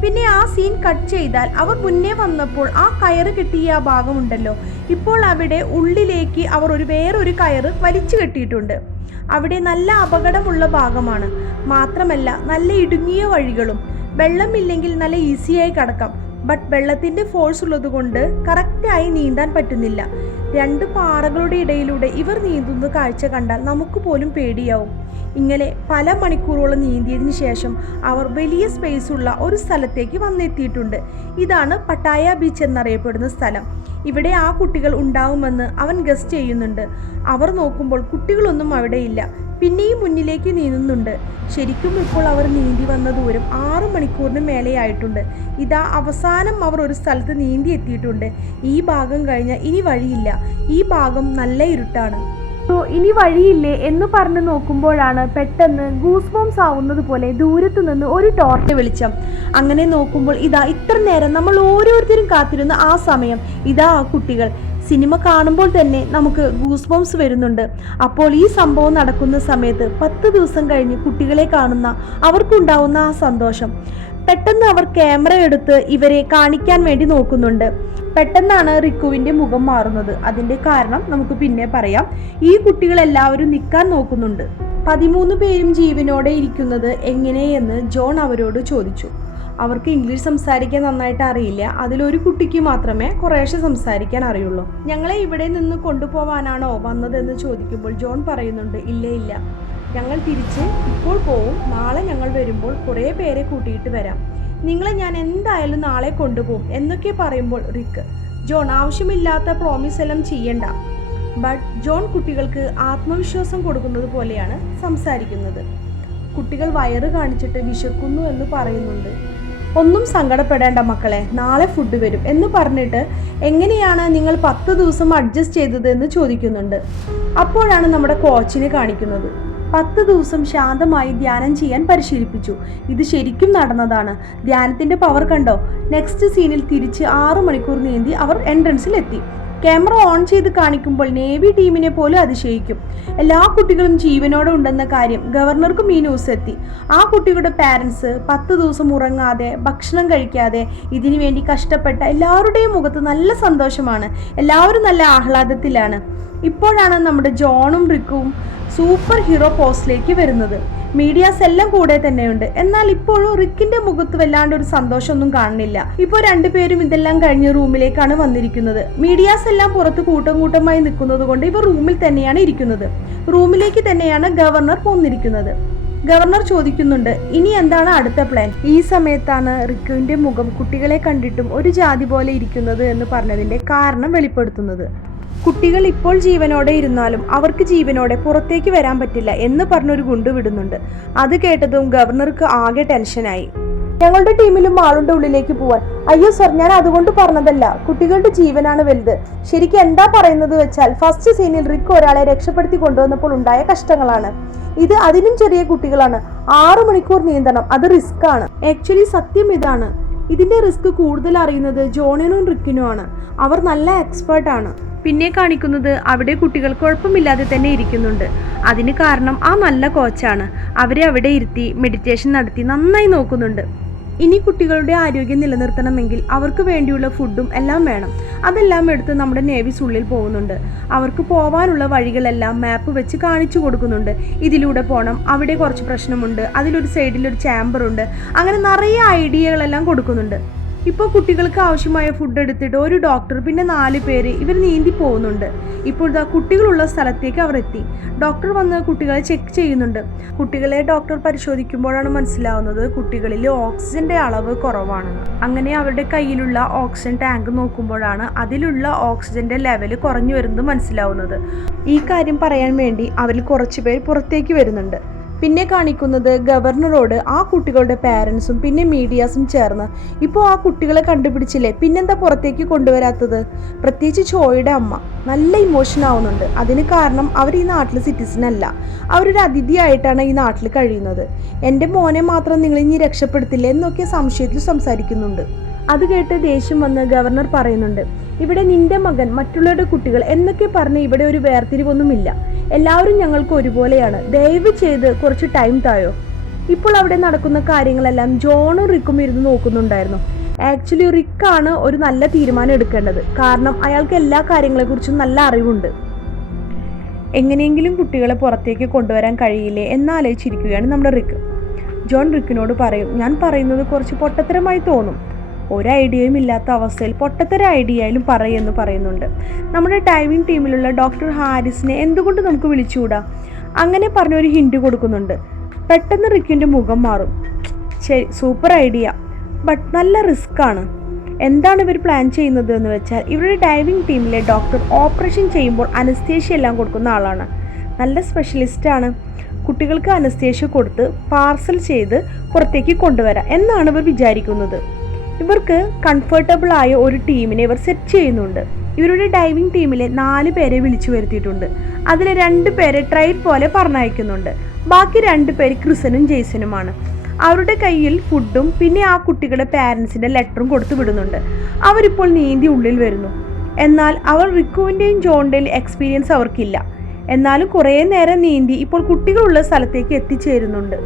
പിന്നെ ആ സീൻ കട്ട് ചെയ്താൽ അവർ മുന്നേ വന്നപ്പോൾ ആ കയറ് കെട്ടിയ ആ ഭാഗമുണ്ടല്ലോ, ഇപ്പോൾ അവിടെ ഉള്ളിലേക്ക് അവർ വേറൊരു കയറ് വലിച്ചു കെട്ടിയിട്ടുണ്ട്. അവിടെ നല്ല അപകടമുള്ള ഭാഗമാണ്. മാത്രമല്ല നല്ല ഇടുങ്ങിയ വഴികളും. വെള്ളമില്ലെങ്കിൽ നല്ല ഈസിയായി കടക്കാം. ബട്ട് വെള്ളത്തിൻ്റെ ഫോഴ്സ് ഉള്ളത് കൊണ്ട് കറക്റ്റായി നീന്താൻ പറ്റുന്നില്ല. രണ്ട് പാറകളുടെ ഇടയിലൂടെ ഇവർ നീന്തുന്ന കാഴ്ച കണ്ടാൽ നമുക്ക് പോലും പേടിയാവും. ഇങ്ങനെ പല മണിക്കൂറോളം നീന്തിയതിന് ശേഷം അവർ വലിയ സ്പേസ് ഉള്ള ഒരു സ്ഥലത്തേക്ക് വന്നെത്തിയിട്ടുണ്ട്. ഇതാണ് പട്ടായ ബീച്ച് എന്നറിയപ്പെടുന്ന സ്ഥലം. ഇവിടെ ആ കുട്ടികൾ ഉണ്ടാവുമെന്ന് അവൻ ഗസ് ചെയ്യുന്നുണ്ട്. അവർ നോക്കുമ്പോൾ കുട്ടികളൊന്നും അവിടെ ഇല്ല. പിന്നെയും മുന്നിലേക്ക് നീങ്ങുന്നുണ്ട്. ശരിക്കും ഇപ്പോൾ അവർ നീന്തി വന്ന ദൂരം 6 മണിക്കൂറിന് മേലെയായിട്ടുണ്ട്. ഇതാ അവസാനം അവർ ഒരു സ്ഥലത്ത് നീന്തി എത്തിയിട്ടുണ്ട്. ഈ ഭാഗം കഴിഞ്ഞാൽ ഇനി വഴിയില്ല. ഈ ഭാഗം നല്ല ഇരുട്ടാണ്. ഇനി വഴിയില്ലേ എന്ന് പറഞ്ഞു നോക്കുമ്പോഴാണ് പെട്ടെന്ന് ഗൂസ് ബോംസ് ആവുന്നത് പോലെ ദൂരത്തു നിന്ന് ഒരു ടോർച്ച് വെളിച്ചം. അങ്ങനെ നോക്കുമ്പോൾ ഇതാ ഇത്ര നേരം നമ്മൾ ഓരോരുത്തരും കാത്തിരുന്ന ആ സമയം, ഇതാ ആ കുട്ടികൾ. സിനിമ കാണുമ്പോൾ തന്നെ നമുക്ക് ഗൂസ് ബോംസ് വരുന്നുണ്ട്. അപ്പോൾ ഈ സംഭവം നടക്കുന്ന സമയത്ത് 10 ദിവസം കഴിഞ്ഞ് കുട്ടികളെ കാണുന്ന അവർക്കുണ്ടാവുന്ന ആ സന്തോഷം. പെട്ടെന്ന് അവർ ക്യാമറ എടുത്ത് ഇവരെ കാണിക്കാൻ വേണ്ടി നോക്കുന്നുണ്ട്. പെട്ടെന്നാണ് റിക്കുവിൻ്റെ മുഖം മാറുന്നത്. അതിൻ്റെ കാരണം നമുക്ക് പിന്നെ പറയാം. ഈ കുട്ടികളെല്ലാവരും നിൽക്കാൻ നോക്കുന്നുണ്ട്. 13 പേരും ജീവനോടെ ഇരിക്കുന്നത് എങ്ങനെയെന്ന് ജോൺ അവരോട് ചോദിച്ചു. അവർക്ക് ഇംഗ്ലീഷ് സംസാരിക്കാൻ നന്നായിട്ട് അറിയില്ല. അതിലൊരു കുട്ടിക്ക് മാത്രമേ കുറേശ്ശെ സംസാരിക്കാൻ അറിയുള്ളൂ. ഞങ്ങളെ ഇവിടെ നിന്ന് കൊണ്ടുപോവാനാണോ വന്നതെന്ന് ചോദിക്കുമ്പോൾ ജോൺ പറയുന്നുണ്ട്, ഇല്ല, ഞങ്ങൾ തിരിച്ച് ഇപ്പോൾ പോവും. നാളെ ഞങ്ങൾ വരുമ്പോൾ കുറേ പേരെ കൂട്ടിയിട്ട് വരാം. നിങ്ങളെ ഞാൻ എന്തായാലും നാളെ കൊണ്ടുപോകും എന്നൊക്കെ പറയുമ്പോൾ റിക്ക്, ജോൺ ആവശ്യമില്ലാത്ത പ്രോമിസ് എല്ലാം ചെയ്യണ്ട. ബട്ട് ജോൺ കുട്ടികൾക്ക് ആത്മവിശ്വാസം കൊടുക്കുന്നത് പോലെയാണ് സംസാരിക്കുന്നത്. കുട്ടികൾ വയറ് കാണിച്ചിട്ട് വിശക്കുന്നു എന്ന് പറയുന്നുണ്ട്. ഒന്നും സങ്കടപ്പെടേണ്ട മക്കളെ, നാളെ ഫുഡ് വരും എന്ന് പറഞ്ഞിട്ട് എങ്ങനെയാണ് നിങ്ങൾ 10 ദിവസം അഡ്ജസ്റ്റ് ചെയ്തത് എന്ന് ചോദിക്കുന്നുണ്ട്. അപ്പോഴാണ് നമ്മുടെ കോച്ചിനെ കാണിക്കുന്നത്. 10 ദിവസം ശാന്തമായി ധ്യാനം ചെയ്യാൻ പരിശീലിപ്പിച്ചു. ഇത് ശരിക്കും നടന്നതാണ്. ധ്യാനത്തിൻ്റെ പവർ കണ്ടോ? നെക്സ്റ്റ് സീനിൽ തിരിച്ച് 6 മണിക്കൂർ നീന്തി അവർ എൻട്രൻസിൽ എത്തി. ക്യാമറ ഓൺ ചെയ്ത് കാണിക്കുമ്പോൾ നേവി ടീമിനെ പോലും അതിശയിക്കും. എല്ലാ കുട്ടികളും ജീവനോടെ ഉണ്ടെന്ന കാര്യം ഗവർണർക്കും ഈ ന്യൂസ് എത്തി. ആ കുട്ടികളുടെ പാരൻസ് 10 ദിവസം ഉറങ്ങാതെ ഭക്ഷണം കഴിക്കാതെ ഇതിനു വേണ്ടി കഷ്ടപ്പെട്ട എല്ലാവരുടെയും മുഖത്ത് നല്ല സന്തോഷമാണ്. എല്ലാവരും നല്ല ആഹ്ലാദത്തിലാണ്. ഇപ്പോഴാണ് നമ്മുടെ ജോണും റിക്കും സൂപ്പർ ഹീറോ പോസ്റ്റിലേക്ക് വരുന്നത്. മീഡിയാസ് എല്ലാം കൂടെ തന്നെയുണ്ട്. എന്നാൽ ഇപ്പോഴും റിക്കിന്റെ മുഖത്ത് വല്ലാണ്ട് ഒരു സന്തോഷമൊന്നും കാണുന്നില്ല. ഇപ്പോൾ രണ്ടുപേരും ഇതെല്ലാം കഴിഞ്ഞ് റൂമിലേക്കാണ് വന്നിരിക്കുന്നത്. മീഡിയാസ് എല്ലാം പുറത്ത് കൂട്ടമായി നിൽക്കുന്നത് കൊണ്ട് ഇവർ റൂമിൽ തന്നെയാണ് ഇരിക്കുന്നത്. റൂമിലേക്ക് തന്നെയാണ് ഗവർണർ പോന്നിരിക്കുന്നത്. ഗവർണർ ചോദിക്കുന്നുണ്ട്, ഇനി എന്താണ് അടുത്ത പ്ലാൻ? ഈ സമയത്താണ് റിക്കുവിന്റെ മുഖം കുട്ടികളെ കണ്ടിട്ടും ഒരു ജാതി പോലെ ഇരിക്കുന്നത് എന്ന് പറഞ്ഞതിന്റെ കാരണം വെളിപ്പെടുത്തുന്നത്. കുട്ടികൾ ഇപ്പോൾ ജീവനോടെ ഇരുന്നാലും അവർക്ക് ജീവനോടെ പുറത്തേക്ക് വരാൻ പറ്റില്ല എന്ന് പറഞ്ഞൊരു ഗുണ്ട് വിടുന്നുണ്ട്. അത് കേട്ടതും ഗവർണർക്ക് ആകെ ടെൻഷനായി. ഞങ്ങളുടെ ടീമിലും ആളുടെ ഉള്ളിലേക്ക് പോവാൻ. അയ്യോ സർ, ഞാൻ അതുകൊണ്ട് പറഞ്ഞതല്ല. കുട്ടികളുടെ ജീവനാണ് വലുത്. ശരിക്കും എന്താ പറയുന്നത് വെച്ചാൽ ഫസ്റ്റ് സീനിൽ റിക്ക് ഒരാളെ രക്ഷപ്പെടുത്തി കൊണ്ടുവന്നപ്പോൾ ഉണ്ടായ കഷ്ടങ്ങളാണ്. ഇത് അതിനും ചെറിയ കുട്ടികളാണ്. 6 മണിക്കൂർ നീന്തണം. അത് റിസ്ക് ആണ്. ആക്ച്വലി സത്യം ഇതാണ്. ഇതിന്റെ റിസ്ക് കൂടുതൽ അറിയുന്നത് ജോണിനും റിക്കിനുമാണ്. അവർ നല്ല എക്സ്പേർട്ടാണ്. പിന്നെ കാണിക്കുന്നത് അവിടെ കുട്ടികൾ കുഴപ്പമില്ലാതെ തന്നെ ഇരിക്കുന്നുണ്ട്. അതിന് കാരണം ആ നല്ല കോച്ചാണ്. അവരെ അവിടെ ഇരുത്തി മെഡിറ്റേഷൻ നടത്തി നന്നായി നോക്കുന്നുണ്ട്. ഇനി കുട്ടികളുടെ ആരോഗ്യം നിലനിർത്തണമെങ്കിൽ അവർക്ക് വേണ്ടിയുള്ള ഫുഡും എല്ലാം വേണം. അതെല്ലാം എടുത്ത് നമ്മുടെ നേവീസ് ഉള്ളിൽ പോകുന്നുണ്ട്. അവർക്ക് പോകാനുള്ള വഴികളെല്ലാം മാപ്പ് വെച്ച് കാണിച്ചു കൊടുക്കുന്നുണ്ട്. ഇതിലൂടെ പോകണം, അവിടെ കുറച്ച് പ്രശ്നമുണ്ട്, അതിലൊരു സൈഡിലൊരു ചാമ്പറുണ്ട്, അങ്ങനെ നിറയെ ഐഡിയകളെല്ലാം കൊടുക്കുന്നുണ്ട്. ഇപ്പോൾ കുട്ടികൾക്ക് ആവശ്യമായ ഫുഡ് എടുത്തിട്ട് ഒരു ഡോക്ടർ പിന്നെ 4 പേര് ഇവർ നീന്തി പോകുന്നുണ്ട്. ഇപ്പോൾ ഇതാ കുട്ടികളുള്ള സ്ഥലത്തേക്ക് അവർ എത്തി. ഡോക്ടർ വന്ന് കുട്ടികളെ ചെക്ക് ചെയ്യുന്നുണ്ട്. കുട്ടികളെ ഡോക്ടർ പരിശോധിക്കുമ്പോഴാണ് മനസ്സിലാവുന്നത് കുട്ടികളിൽ ഓക്സിജന്റെ അളവ് കുറവാണെന്ന്. അങ്ങനെ അവരുടെ കയ്യിലുള്ള ഓക്സിജൻ ടാങ്ക് നോക്കുമ്പോഴാണ് അതിലുള്ള ഓക്സിജന്റെ ലെവൽ കുറഞ്ഞു വരുന്നത് മനസ്സിലാവുന്നത്. ഈ കാര്യം പറയാൻ വേണ്ടി അവരിൽ കുറച്ച് പേർ പുറത്തേക്ക് വരുന്നുണ്ട്. പിന്നെ കാണിക്കുന്നത് ഗവർണറോട് ആ കുട്ടികളുടെ പാരൻസും പിന്നെ മീഡിയാസും ചേർന്ന് ഇപ്പോൾ ആ കുട്ടികളെ കണ്ടുപിടിച്ചില്ലേ, പിന്നെന്താ പുറത്തേക്ക് കൊണ്ടുവരാത്തത്? പ്രത്യേകിച്ച് ചോയുടെ അമ്മ നല്ല ഇമോഷൻ ആവുന്നുണ്ട്. അതിന് കാരണം അവർ ഈ നാട്ടിൽ സിറ്റിസൺ അല്ല, അവരൊരു അതിഥിയായിട്ടാണ് ഈ നാട്ടിൽ കഴിയുന്നത്. എൻ്റെ മോനെ മാത്രം നിങ്ങൾ ഇനി രക്ഷപ്പെടുത്തില്ല എന്നൊക്കെ സംശയത്തിൽ സംസാരിക്കുന്നുണ്ട്. അത് കേട്ട് ദേഷ്യം വന്ന് ഗവർണർ പറയുന്നുണ്ട്, ഇവിടെ നിന്റെ മകൻ മറ്റുള്ളവരുടെ കുട്ടികൾ എന്നൊക്കെ പറഞ്ഞ് ഇവിടെ ഒരു വേർതിരിവൊന്നുമില്ല, എല്ലാവരും ഞങ്ങൾക്ക് ഒരുപോലെയാണ്, ദയവ് ചെയ്ത് കുറച്ച് ടൈം തായോ. ഇപ്പോൾ അവിടെ നടക്കുന്ന കാര്യങ്ങളെല്ലാം ജോണും റിക്കും ഇരുന്ന് നോക്കുന്നുണ്ടായിരുന്നു. ആക്ച്വലി റിക്കാണ് ഒരു നല്ല തീരുമാനം എടുക്കേണ്ടത്, കാരണം അയാൾക്ക് എല്ലാ കാര്യങ്ങളെക്കുറിച്ചും നല്ല അറിവുണ്ട്. എങ്ങനെയെങ്കിലും കുട്ടികളെ പുറത്തേക്ക് കൊണ്ടുവരാൻ കഴിയില്ലേ എന്നാലോചിച്ചിരിക്കുകയാണ് നമ്മുടെ റിക്ക്. ജോൺ റിക്കിനോട് പറയും, ഞാൻ പറയുന്നത് കുറച്ച് പൊട്ടത്തരമായി തോന്നും, ഒരു ഐഡിയയും ഇല്ലാത്ത അവസ്ഥയിൽ പൊട്ടത്തര ഐഡിയയിലും പറയുമെന്ന് പറയുന്നുണ്ട്. നമ്മുടെ ഡൈവിംഗ് ടീമിലുള്ള ഡോക്ടർ ഹാരിസിനെ എന്തുകൊണ്ട് നമുക്ക് വിളിച്ചുകൂടാ, അങ്ങനെ പറഞ്ഞൊരു ഹിൻഡ് കൊടുക്കുന്നുണ്ട്. പെട്ടെന്ന് റിക്കിൻ്റെ മുഖം മാറും. ശരി, സൂപ്പർ ഐഡിയ, ബട്ട് നല്ല റിസ്ക് ആണ്. എന്താണ് ഇവർ പ്ലാൻ ചെയ്യുന്നത് എന്ന് വെച്ചാൽ, ഇവരുടെ ഡൈവിംഗ് ടീമിലെ ഡോക്ടർ ഓപ്പറേഷൻ ചെയ്യുമ്പോൾ അനസ്തേഷ്യ എല്ലാം കൊടുക്കുന്ന ആളാണ്, നല്ല സ്പെഷ്യലിസ്റ്റാണ്. കുട്ടികൾക്ക് അനസ്തേഷ്യ കൊടുത്ത് പാർസൽ ചെയ്ത് പുറത്തേക്ക് കൊണ്ടുവരാം എന്നാണ് ഇവർ വിചാരിക്കുന്നത്. ഇവർക്ക് കംഫർട്ടബിൾ ആയ ഒരു ടീമിനെ ഇവർ സെറ്റ് ചെയ്യുന്നുണ്ട്. ഇവരുടെ ഡൈവിംഗ് ടീമിലെ 4 പേരെ വിളിച്ചു വരുത്തിയിട്ടുണ്ട്. അതിൽ 2 പേരെ ട്രയൽ പോലെ പറഞ്ഞയക്കുന്നുണ്ട്. ബാക്കി 2 പേര് ക്രിസനും ജെയ്സനുമാണ്. അവരുടെ കയ്യിൽ ഫുഡും പിന്നെ ആ കുട്ടികളുടെ പാരൻസിൻ്റെ ലെറ്ററും കൊടുത്തു വിടുന്നുണ്ട്. അവരിപ്പോൾ നീന്തി ഉള്ളിൽ വരുന്നു. എന്നാൽ അവർ റിക്കുവിൻ്റെയും ജോണിൻ്റെയും എക്സ്പീരിയൻസ് അവർക്കില്ല. എന്നാലും കുറേ നേരം നീന്തി ഇപ്പോൾ കുട്ടികളുള്ള സ്ഥലത്തേക്ക് എത്തിച്ചേരുന്നുണ്ട്.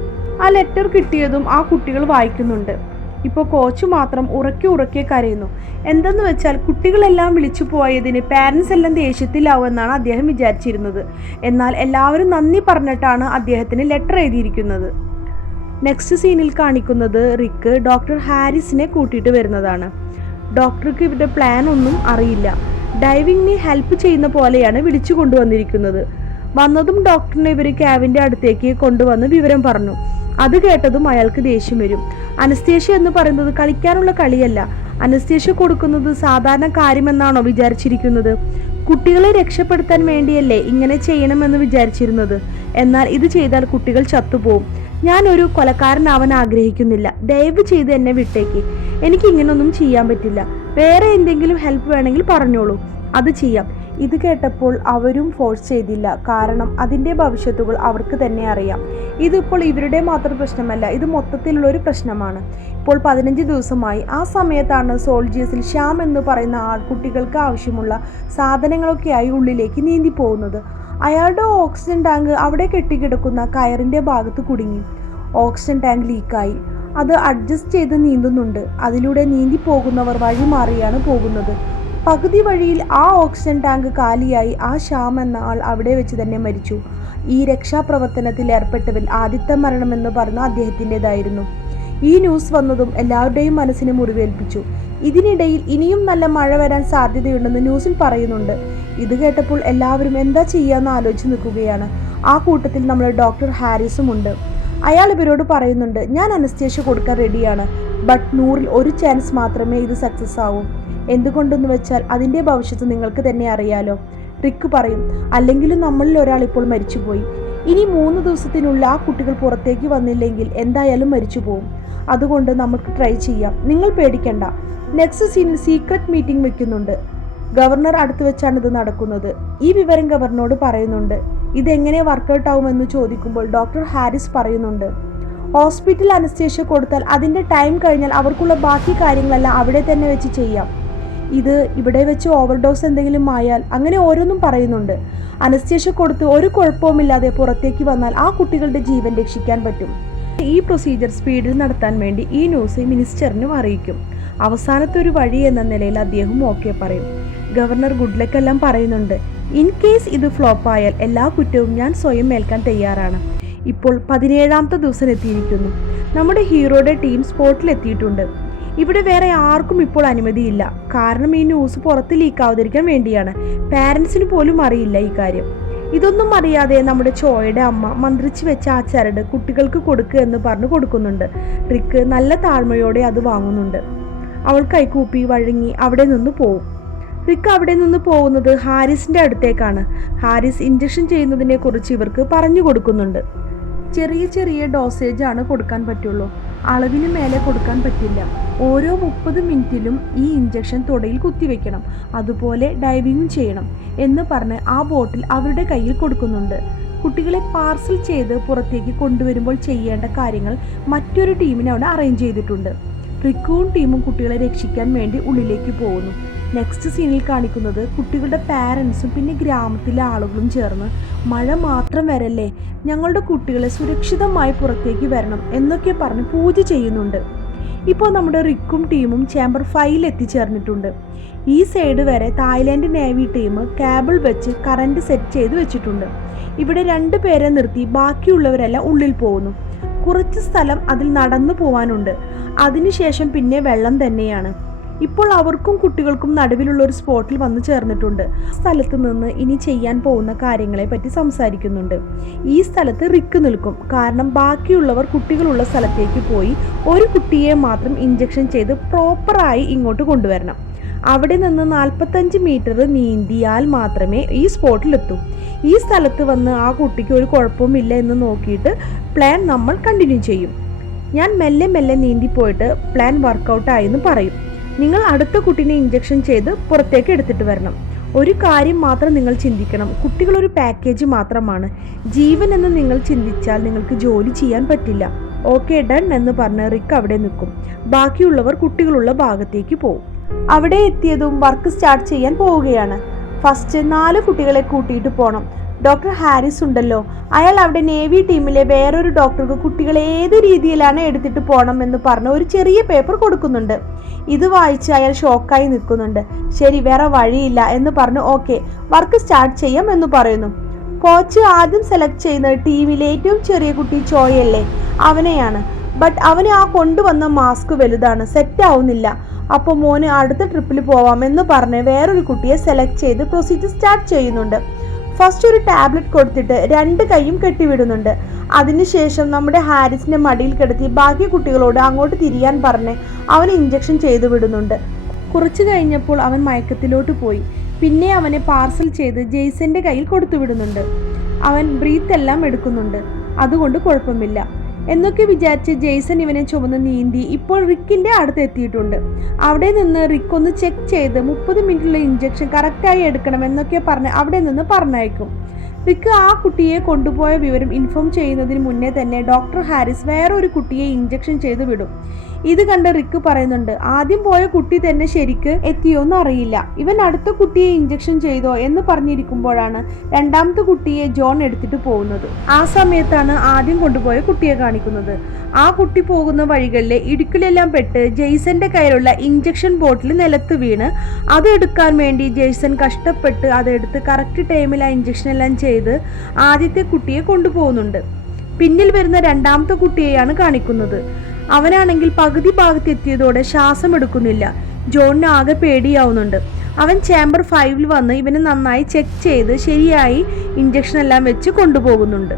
ആ ലെറ്റർ കിട്ടിയതും ആ കുട്ടികൾ വായിക്കുന്നുണ്ട്. ഇപ്പോൾ കോച്ച് മാത്രം ഉറക്കെ കരയുന്നു. എന്തെന്ന് വെച്ചാൽ കുട്ടികളെല്ലാം വിളിച്ചു പോയതിന് പാരൻസ് എല്ലാം ദേഷ്യത്തിലാവുമെന്നാണ് അദ്ദേഹം വിചാരിച്ചിരുന്നത്. എന്നാൽ എല്ലാവരും നന്ദി പറഞ്ഞിട്ടാണ് അദ്ദേഹത്തിന് ലെറ്റർ എഴുതിയിരിക്കുന്നത്. നെക്സ്റ്റ് സീനിൽ കാണിക്കുന്നത് റിക്ക് ഡോക്ടർ ഹാരിസിനെ കൂട്ടിയിട്ട് വരുന്നതാണ്. ഡോക്ടർക്ക് ഇവരുടെ പ്ലാൻ ഒന്നും അറിയില്ല. ഡൈവിങ്ങിനെ ഹെൽപ്പ് ചെയ്യുന്ന പോലെയാണ് വിളിച്ചു കൊണ്ടുവന്നിരിക്കുന്നത്. വന്നതും ഡോക്ടറിനെ ഇവർ ക്യാബിൻ്റെ അടുത്തേക്ക് കൊണ്ടുവന്ന് വിവരം പറഞ്ഞു. അത് കേട്ടതും അയാൾക്ക് ദേഷ്യം വരും. അനസ്തേഷ്യ എന്ന് പറയുന്നത് കളിക്കാനുള്ള കളിയല്ല, അനസ്തേഷ്യ കൊടുക്കുന്നത് സാധാരണ കാര്യമെന്നാണോ വിചാരിച്ചിരിക്കുന്നത്? കുട്ടികളെ രക്ഷപ്പെടുത്താൻ വേണ്ടിയല്ലേ ഇങ്ങനെ ചെയ്യണമെന്ന് വിചാരിച്ചിരുന്നത്? എന്നാൽ ഇത് ചെയ്താൽ കുട്ടികൾ ചത്തുപോകും. ഞാനൊരു കൊലക്കാരനാവാൻ ആഗ്രഹിക്കുന്നില്ല, ദയവ് ചെയ്ത് എന്നെ വിട്ടേക്ക്. എനിക്ക് ഇങ്ങനൊന്നും ചെയ്യാൻ പറ്റില്ല. വേറെ എന്തെങ്കിലും ഹെൽപ്പ് വേണമെങ്കിൽ പറഞ്ഞോളൂ, അത് ചെയ്യാം. ഇത് കേട്ടപ്പോൾ അവരും ഫോഴ്സ് ചെയ്തില്ല, കാരണം അതിൻ്റെ ഭവിഷ്യത്തുകൾ അവർക്ക് തന്നെ അറിയാം. ഇതിപ്പോൾ ഇവരുടെ മാത്രം പ്രശ്നമല്ല, ഇത് മൊത്തത്തിലുള്ളൊരു പ്രശ്നമാണ്. ഇപ്പോൾ 15 ദിവസമായി. ആ സമയത്താണ് സോൾജേഴ്സിൽ ശ്യാം എന്ന് പറയുന്ന ആൾ കുട്ടികൾക്ക് ആവശ്യമുള്ള സാധനങ്ങളൊക്കെയായി ഉള്ളിലേക്ക് നീന്തി പോകുന്നത്. അയാളുടെ ഓക്സിജൻ ടാങ്ക് അവിടെ കെട്ടിക്കിടക്കുന്ന കയറിൻ്റെ ഭാഗത്ത് കുടുങ്ങി. ഓക്സിജൻ ടാങ്ക് ലീക്കായി. അത് അഡ്ജസ്റ്റ് ചെയ്ത് നീന്തുന്നുണ്ട്. അതിലൂടെ നീന്തി പോകുന്നവർ വഴി മാറിയാണ് പോകുന്നത്. പകുതി വഴിയിൽ ആ ഓക്സിജൻ ടാങ്ക് കാലിയായി. ആ ശ്യാം എന്ന ആൾ അവിടെ വെച്ച് തന്നെ മരിച്ചു. ഈ രക്ഷാപ്രവർത്തനത്തിൽ ഏർപ്പെട്ടവരിൽ ആദ്യത്തെ മരണമെന്ന് പറഞ്ഞ അദ്ദേഹത്തിൻ്റെതായിരുന്നു. ഈ ന്യൂസ് വന്നതും എല്ലാവരുടെയും മനസ്സിനെ മുറിവേൽപ്പിച്ചു. ഇതിനിടയിൽ ഇനിയും നല്ല മഴ വരാൻ സാധ്യതയുണ്ടെന്ന് ന്യൂസിൽ പറയുന്നുണ്ട്. ഇത് കേട്ടപ്പോൾ എല്ലാവരും എന്താ ചെയ്യാന്ന് ആലോചിച്ച് നിൽക്കുകയാണ്. ആ കൂട്ടത്തിൽ നമ്മുടെ ഡോക്ടർ ഹാരിസും ഉണ്ട്. അയാൾ ഇവരോട് പറയുന്നുണ്ട്, ഞാൻ അനസ്തേഷ്യ കൊടുക്കാൻ റെഡിയാണ്, ബട്ട് 100-ൽ 1 ചാൻസ് മാത്രമേ ഇത് സക്സസ് ആവൂ. എന്തുകൊണ്ടെന്ന് വെച്ചാൽ അതിൻ്റെ ഭവിഷ്യത്ത് നിങ്ങൾക്ക് തന്നെ അറിയാലോ. റിക്ക് പറയും, അല്ലെങ്കിലും നമ്മളിൽ ഒരാൾ ഇപ്പോൾ മരിച്ചുപോയി. ഇനി 3 ദിവസത്തിനുള്ളിൽ ആ കുട്ടികൾ പുറത്തേക്ക് വന്നില്ലെങ്കിൽ എന്തായാലും മരിച്ചു പോകും. അതുകൊണ്ട് നമുക്ക് ട്രൈ ചെയ്യാം, നിങ്ങൾ പേടിക്കണ്ട. നെക്സ്റ്റ് സീനിൽ സീക്രട്ട് മീറ്റിംഗ് വെക്കുന്നുണ്ട്. ഗവർണർ അടുത്ത് വെച്ചാണ് ഇത് നടക്കുന്നത്. ഈ വിവരം ഗവർണറോട് പറയുന്നുണ്ട്. ഇതെങ്ങനെ വർക്കൗട്ട് ആവുമെന്ന് ചോദിക്കുമ്പോൾ ഡോക്ടർ ഹാരിസ് പറയുന്നുണ്ട്, ഹോസ്പിറ്റൽ അനസ്തേഷ്യ കൊടുത്താൽ അതിൻ്റെ ടൈം കഴിഞ്ഞാൽ അവർക്കുള്ള ബാക്കി കാര്യങ്ങളെല്ലാം അവിടെ തന്നെ വെച്ച് ചെയ്യാം. ഇത് ഇവിടെ വെച്ച് ഓവർഡോസ് എന്തെങ്കിലും ആയാൽ അങ്ങനെ ഓരോന്നും പറയുന്നുണ്ട്. അനസ്തേഷ്യ കൊടുത്ത് ഒരു കുഴപ്പവുമില്ലാതെ പുറത്തേക്ക് വന്നാൽ ആ കുട്ടികളുടെ ജീവൻ രക്ഷിക്കാൻ പറ്റും. ഈ പ്രൊസീജിയർ സ്പീഡിൽ നടത്താൻ വേണ്ടി ഈ ന്യൂസ് മിനിസ്റ്ററിനും അറിയിക്കും. അവസാനത്തെ ഒരു വഴി എന്ന നിലയിൽ അദ്ദേഹം ഓക്കെ പറയും. ഗവർണർ ഗുഡ് ലക്ക് എല്ലാം പറയുന്നുണ്ട്. ഇൻ കേസ് ഇത് ഫ്ലോപ്പ് ആയാൽ എല്ലാ കുറ്റവും ഞാൻ സ്വയം ഏൽക്കാൻ തയ്യാറാണ്. ഇപ്പോൾ 17ാമത്തെ ദിവസം എത്തിയിരിക്കുന്നു. നമ്മുടെ ഹീറോയുടെ ടീം സ്പോട്ടിലെത്തിയിട്ടുണ്ട്. ഇവിടെ വേറെ ആർക്കും ഇപ്പോൾ അനുമതിയില്ല, കാരണം ഈ ന്യൂസ് പുറത്ത് ലീക്കാവാതിരിക്കാൻ വേണ്ടിയാണ്. പാരൻസിന് പോലും അറിയില്ല ഈ കാര്യം. ഇതൊന്നും അറിയാതെ നമ്മുടെ ചോയുടെ അമ്മ മന്ത്രിച്ച് വെച്ച ആ ചരട് കുട്ടികൾക്ക് കൊടുക്കുക എന്ന് പറഞ്ഞു കൊടുക്കുന്നുണ്ട്. റിക്ക് നല്ല താഴ്മയോടെ അത് വാങ്ങുന്നുണ്ട്. അവൾ കൈകൂപ്പി വഴങ്ങി അവിടെ നിന്ന് പോവും. റിക്ക് അവിടെ നിന്ന് പോകുന്നത് ഹാരിസിൻ്റെ അടുത്തേക്കാണ്. ഹാരിസ് ഇഞ്ചക്ഷൻ ചെയ്യുന്നതിനെ കുറിച്ച് ഇവർക്ക് പറഞ്ഞു കൊടുക്കുന്നുണ്ട്. ചെറിയ ചെറിയ ഡോസേജ് ആണ് കൊടുക്കാൻ പറ്റുള്ളൂ, അളവിന് മേലെ കൊടുക്കാൻ പറ്റില്ല. ഓരോ 30 മിനിറ്റിലും ഈ ഇഞ്ചക്ഷൻ തുടയിൽ കുത്തിവെക്കണം, അതുപോലെ ഡൈവിങ്ങും ചെയ്യണം എന്ന് പറഞ്ഞ് ആ ബോട്ടിൽ അവരുടെ കയ്യിൽ കൊടുക്കുന്നുണ്ട്. കുട്ടികളെ പാർസൽ ചെയ്ത് പുറത്തേക്ക് കൊണ്ടുവരുമ്പോൾ ചെയ്യേണ്ട കാര്യങ്ങൾ മറ്റൊരു ടീമിനെ അവിടെ അറേഞ്ച് ചെയ്തിട്ടുണ്ട്. റിക്കുവും ടീമും കുട്ടികളെ രക്ഷിക്കാൻ വേണ്ടി ഉള്ളിലേക്ക് പോകുന്നു. നെക്സ്റ്റ് സീനിൽ കാണിക്കുന്നത് കുട്ടികളുടെ പാരൻസും പിന്നെ ഗ്രാമത്തിലെ ആളുകളും ചേർന്ന് മഴ മാത്രം വരല്ലേ, ഞങ്ങളുടെ കുട്ടികളെ സുരക്ഷിതമായി പുറത്തേക്ക് വരണം എന്നൊക്കെ പറഞ്ഞ് പൂജ ചെയ്യുന്നുണ്ട്. ഇപ്പോൾ നമ്മുടെ റിക്കും ടീമും ചേംബർ 5 എത്തിച്ചേർന്നിട്ടുണ്ട്. ഈ സൈഡ് വരെ തായ്ലാൻഡ് നേവി ടീം കേബിൾ വെച്ച് കറണ്ട് സെറ്റ് ചെയ്ത് വെച്ചിട്ടുണ്ട്. ഇവിടെ 2 പേരെ നിർത്തി ബാക്കിയുള്ളവരെല്ലാം ഉള്ളിൽ പോകുന്നു. കുറച്ച് സ്ഥലം അതിൽ നടന്നു പോവാനുണ്ട്. അതിനുശേഷം പിന്നെ വെള്ളം തന്നെയാണ്. ഇപ്പോൾ അവർക്കും കുട്ടികൾക്കും നടുവിലുള്ള ഒരു സ്പോട്ടിൽ വന്നു ചേർന്നിട്ടുണ്ട്. സ്ഥലത്ത് നിന്ന് ഇനി ചെയ്യാൻ പോകുന്ന കാര്യങ്ങളെ പറ്റി സംസാരിക്കുന്നുണ്ട്. ഈ സ്ഥലത്ത് റിക്ക് നിൽക്കും, കാരണം ബാക്കിയുള്ളവർ കുട്ടികളുള്ള സ്ഥലത്തേക്ക് പോയി ഒരു കുട്ടിയെ മാത്രം ഇഞ്ചക്ഷൻ ചെയ്ത് പ്രോപ്പറായി ഇങ്ങോട്ട് കൊണ്ടുവരണം. അവിടെ നിന്ന് 45 മീറ്റർ നീന്തിയാൽ മാത്രമേ ഈ സ്പോട്ടിലെത്തൂ. ഈ സ്ഥലത്ത് വന്ന് ആ കുട്ടിക്ക് ഒരു കുഴപ്പമില്ല എന്ന് നോക്കിയിട്ട് പ്ലാൻ നമ്മൾ കണ്ടിന്യൂ ചെയ്യും. ഞാൻ മെല്ലെ മെല്ലെ നീന്തിപ്പോയിട്ട് പ്ലാൻ വർക്കൗട്ടായെന്ന് പറയും. നിങ്ങൾ അടുത്ത കുട്ടീനെ ഇഞ്ചക്ഷൻ ചെയ്ത് പുറത്തേക്ക് എടുത്തിട്ട് വരണം. ഒരു കാര്യം മാത്രം നിങ്ങൾ ചിന്തിക്കണം, കുട്ടികളൊരു പാക്കേജ് മാത്രമാണ്. ജീവൻ എന്ന് നിങ്ങൾ ചിന്തിച്ചാൽ നിങ്ങൾക്ക് ജോലി ചെയ്യാൻ പറ്റില്ല. ഓക്കെ ഡൺ എന്ന് പറഞ്ഞ് റിക്ക് അവിടെ നിൽക്കും. ബാക്കിയുള്ളവർ കുട്ടികളുള്ള ഭാഗത്തേക്ക് പോകും. അവിടെ എത്തിയതും വർക്ക് സ്റ്റാർട്ട് ചെയ്യാൻ പോവുകയാണ്. ഫസ്റ്റ് 4 കുട്ടികളെ കൂട്ടിയിട്ട് പോകണം. ഡോക്ടർ ഹാരിസ് ഉണ്ടല്ലോ, അയാൾ അവിടെ നേവി ടീമിലെ വേറൊരു ഡോക്ടർക്ക് കുട്ടികളെ ഏത് രീതിയിലാണ് എടുത്തിട്ട് പോകണം എന്ന് പറഞ്ഞ് ഒരു ചെറിയ പേപ്പർ കൊടുക്കുന്നുണ്ട്. ഇത് വായിച്ച് അയാൾ ഷോക്കായി നിൽക്കുന്നുണ്ട്. ശരി, വേറെ വഴിയില്ല എന്ന് പറഞ്ഞ് ഓക്കെ വർക്ക് സ്റ്റാർട്ട് ചെയ്യാം എന്ന് പറയുന്നു. കോച്ച് ആദ്യം സെലക്ട് ചെയ്യുന്നത് ടീമിലെ ഏറ്റവും ചെറിയ കുട്ടി ചോയല്ലേ, അവനെയാണ്. ബട്ട് അവന് ആ കൊണ്ടുവന്ന മാസ്ക് വലുതാണ്, സെറ്റ് ആവുന്നില്ല. അപ്പോൾ മോന് അടുത്ത ട്രിപ്പിൽ പോവാം എന്ന് പറഞ്ഞ് വേറൊരു കുട്ടിയെ സെലക്ട് ചെയ്ത് പ്രൊസീജിയർ സ്റ്റാർട്ട് ചെയ്യുന്നുണ്ട്. ഫസ്റ്റ് ഒരു ടാബ്ലറ്റ് കൊടുത്തിട്ട് 2 കൈയും കെട്ടിവിടുന്നുണ്ട്. അതിനുശേഷം നമ്മുടെ ഹാരിസിന്റെ മടിയിൽ കിടത്തി ബാക്കി കുട്ടികളോട് അങ്ങോട്ട് തിരിയാൻ പറഞ്ഞ് അവന് ഇഞ്ചക്ഷൻ ചെയ്തു വിടുന്നുണ്ട്. കുറച്ച് കഴിഞ്ഞപ്പോൾ അവൻ മയക്കത്തിലോട്ട് പോയി. പിന്നെ അവനെ പാർസൽ ചെയ്ത് ജെയ്സന്റെ കയ്യിൽ കൊടുത്തു വിടുന്നുണ്ട്. അവൻ ബ്രീത്ത് എല്ലാം എടുക്കുന്നുണ്ട്, അതുകൊണ്ട് കുഴപ്പമില്ല എന്നൊക്കെ വിചാരിച്ച് ജെയ്സൺ ഇവനെ ചുമന്ന് നീന്തി ഇപ്പോൾ റിക്കിന്റെ അടുത്ത് എത്തിയിട്ടുണ്ട്. അവിടെ നിന്ന് റിക്ക് ഒന്ന് ചെക്ക് ചെയ്ത് 30 മിനിറ്റുള്ള ഇഞ്ചക്ഷൻ കറക്റ്റായി എടുക്കണം എന്നൊക്കെ പറഞ്ഞ് അവിടെ നിന്ന് പറഞ്ഞയക്കും. റിക്ക് ആ കുട്ടിയെ കൊണ്ടുപോയ വിവരം ഇൻഫോം ചെയ്യുന്നതിന് മുന്നേ തന്നെ ഡോക്ടർ ഹാരിസ് വേറൊരു കുട്ടിയെ ഇഞ്ചക്ഷൻ ചെയ്ത് വിടും. ഇത് കണ്ട് റിക്ക് പറയുന്നുണ്ട്, ആദ്യം പോയ കുട്ടി തന്നെ ശരിക്ക് എത്തിയോന്ന് അറിയില്ല, ഇവൻ അടുത്ത കുട്ടിയെ ഇഞ്ചക്ഷൻ ചെയ്തോ എന്ന് പറഞ്ഞിരിക്കുമ്പോഴാണ് രണ്ടാമത്തെ കുട്ടിയെ ജോൺ എടുത്തിട്ട് പോകുന്നത്. ആ സമയത്താണ് ആദ്യം കൊണ്ടുപോയ കുട്ടിയെ കാണിക്കുന്നത്. ആ കുട്ടി പോകുന്ന വഴികളിലെ ഇടുക്കിലെല്ലാം പെട്ട് ജെയ്സന്റെ കയ്യിലുള്ള ഇഞ്ചക്ഷൻ ബോട്ടിൽ നിലത്ത് വീണ് അതെടുക്കാൻ വേണ്ടി ജെയ്സൺ കഷ്ടപ്പെട്ട് അതെടുത്ത് കറക്റ്റ് ടൈമിൽ ആ ഇഞ്ചക്ഷൻ എല്ലാം ചെയ്ത് ആദ്യത്തെ കുട്ടിയെ കൊണ്ടുപോകുന്നുണ്ട്. പിന്നിൽ വരുന്ന രണ്ടാമത്തെ കുട്ടിയെയാണ് കാണിക്കുന്നത്. അവനാണെങ്കിൽ പകുതി ഭാഗത്തെത്തിയതോടെ ശ്വാസം എടുക്കുന്നില്ല. ജോണിന് ആകെ പേടിയാവുന്നുണ്ട്. അവൻ ചേംബർ 5 വന്ന് ഇവനെ നന്നായി ചെക്ക് ചെയ്ത് ശരിയായി ഇഞ്ചക്ഷൻ എല്ലാം വെച്ച് കൊണ്ടുപോകുന്നുണ്ട്.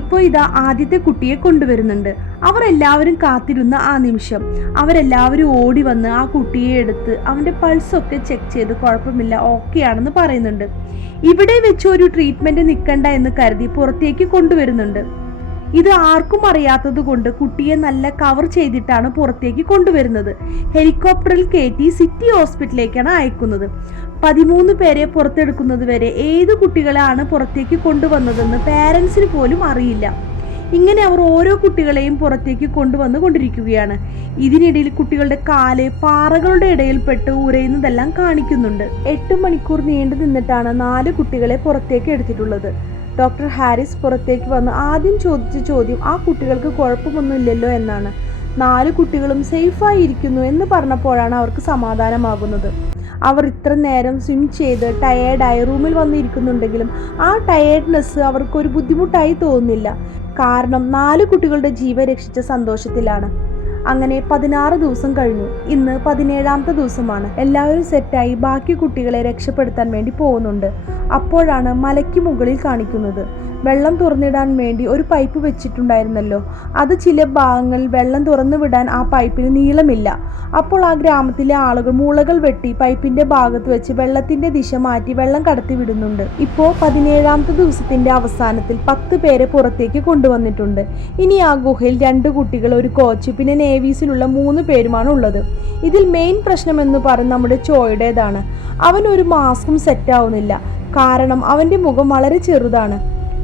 ഇപ്പോൾ ഇതാ ആദ്യത്തെ കുട്ടിയെ കൊണ്ടുവരുന്നുണ്ട്. അവർ എല്ലാവരും കാത്തിരുന്ന ആ നിമിഷം അവരെല്ലാവരും ഓടി വന്ന് ആ കുട്ടിയെ എടുത്ത് അവൻ്റെ പൾസൊക്കെ ചെക്ക് ചെയ്ത് കുഴപ്പമില്ല, ഓക്കെ ആണെന്ന് പറയുന്നുണ്ട്. ഇവിടെ വെച്ച് ഒരു ട്രീറ്റ്മെൻറ്റ് നിൽക്കണ്ട എന്ന് കരുതി പുറത്തേക്ക് കൊണ്ടുവരുന്നുണ്ട്. ഇത് ആർക്കും അറിയാത്തത് കൊണ്ട് കുട്ടിയെ നല്ല കവർ ചെയ്തിട്ടാണ് പുറത്തേക്ക് കൊണ്ടുവരുന്നത്. ഹെലികോപ്റ്ററിൽ കയറ്റി സിറ്റി ഹോസ്പിറ്റലിലേക്കാണ് അയക്കുന്നത്. 13 പേരെ പുറത്തെടുക്കുന്നത് വരെ ഏത് കുട്ടികളാണ് പുറത്തേക്ക് കൊണ്ടുവന്നതെന്ന് പാരൻസിന് പോലും അറിയില്ല. ഇങ്ങനെ അവർ ഓരോ കുട്ടികളെയും പുറത്തേക്ക് കൊണ്ടുവന്നുകൊണ്ടിരിക്കുകയാണ്. ഇതിനിടയിൽ കുട്ടികളുടെ കാല് പാറകളുടെ ഇടയിൽപ്പെട്ട് ഉരയുന്നതെല്ലാം കാണിക്കുന്നുണ്ട്. 8 മണിക്കൂർ നീണ്ടു നിന്നിട്ടാണ് 4 കുട്ടികളെ പുറത്തേക്ക് എടുത്തിട്ടുള്ളത്. ഡോക്ടർ ഹാരിസ് പുറത്തേക്ക് വന്ന് ആദ്യം ചോദിച്ച ചോദ്യം ആ കുട്ടികൾക്ക് കുഴപ്പമൊന്നുമില്ലല്ലോ എന്നാണ്. 4 കുട്ടികളും സേഫായി ഇരിക്കുന്നു എന്ന് പറഞ്ഞപ്പോഴാണ് അവർക്ക് സമാധാനമാകുന്നത്. അവർ ഇത്ര നേരം സ്വിം ചെയ്ത് ടയേർഡായി റൂമിൽ വന്നിരിക്കുന്നുണ്ടെങ്കിലും ആ ടയേർഡ്നെസ് അവർക്കൊരു ബുദ്ധിമുട്ടായി തോന്നുന്നില്ല. കാരണം 4 കുട്ടികളുടെ ജീവൻ രക്ഷിച്ച സന്തോഷത്തിലാണ്. അങ്ങനെ 16 ദിവസം കഴിഞ്ഞു. ഇന്ന് 17ാമത്തെ ദിവസമാണ്. എല്ലാവരും സെറ്റായി ബാക്കി കുട്ടികളെ രക്ഷപ്പെടുത്താൻ വേണ്ടി പോകുന്നുണ്ട്. അപ്പോഴാണ് മലയ്ക്ക് മുകളിൽ കാണിക്കുന്നത്. വെള്ളം തുറന്നിടാൻ വേണ്ടി ഒരു പൈപ്പ് വെച്ചിട്ടുണ്ടായിരുന്നല്ലോ, അത് ചില ഭാഗങ്ങളിൽ വെള്ളം തുറന്നു വിടാൻ ആ പൈപ്പിന് നീളമില്ല. അപ്പോൾ ആ ഗ്രാമത്തിലെ ആളുകൾ മുളകൾ വെട്ടി പൈപ്പിന്റെ ഭാഗത്ത് വെച്ച് വെള്ളത്തിന്റെ ദിശ മാറ്റി വെള്ളം കടത്തി വിടുന്നുണ്ട്. ഇപ്പോൾ 17ാമത്തെ ദിവസത്തിന്റെ അവസാനത്തിൽ 10 പേരെ പുറത്തേക്ക് കൊണ്ടുവന്നിട്ടുണ്ട്. ഇനി ആ ഗുഹയിൽ 2 കുട്ടികൾ, ഒരു കോച്ച്, പിന്നെ നേവീസിലുള്ള 3 പേരുമാണ് ഉള്ളത്. ഇതിൽ മെയിൻ പ്രശ്നം എന്ന് പറയുന്നത് നമ്മുടെ ചോയുടേതാണ്. അവൻ ഒരു മാസ്കും സെറ്റ് ആവുന്നില്ല, കാരണം അവന്റെ മുഖം വളരെ ചെറുതാണ്.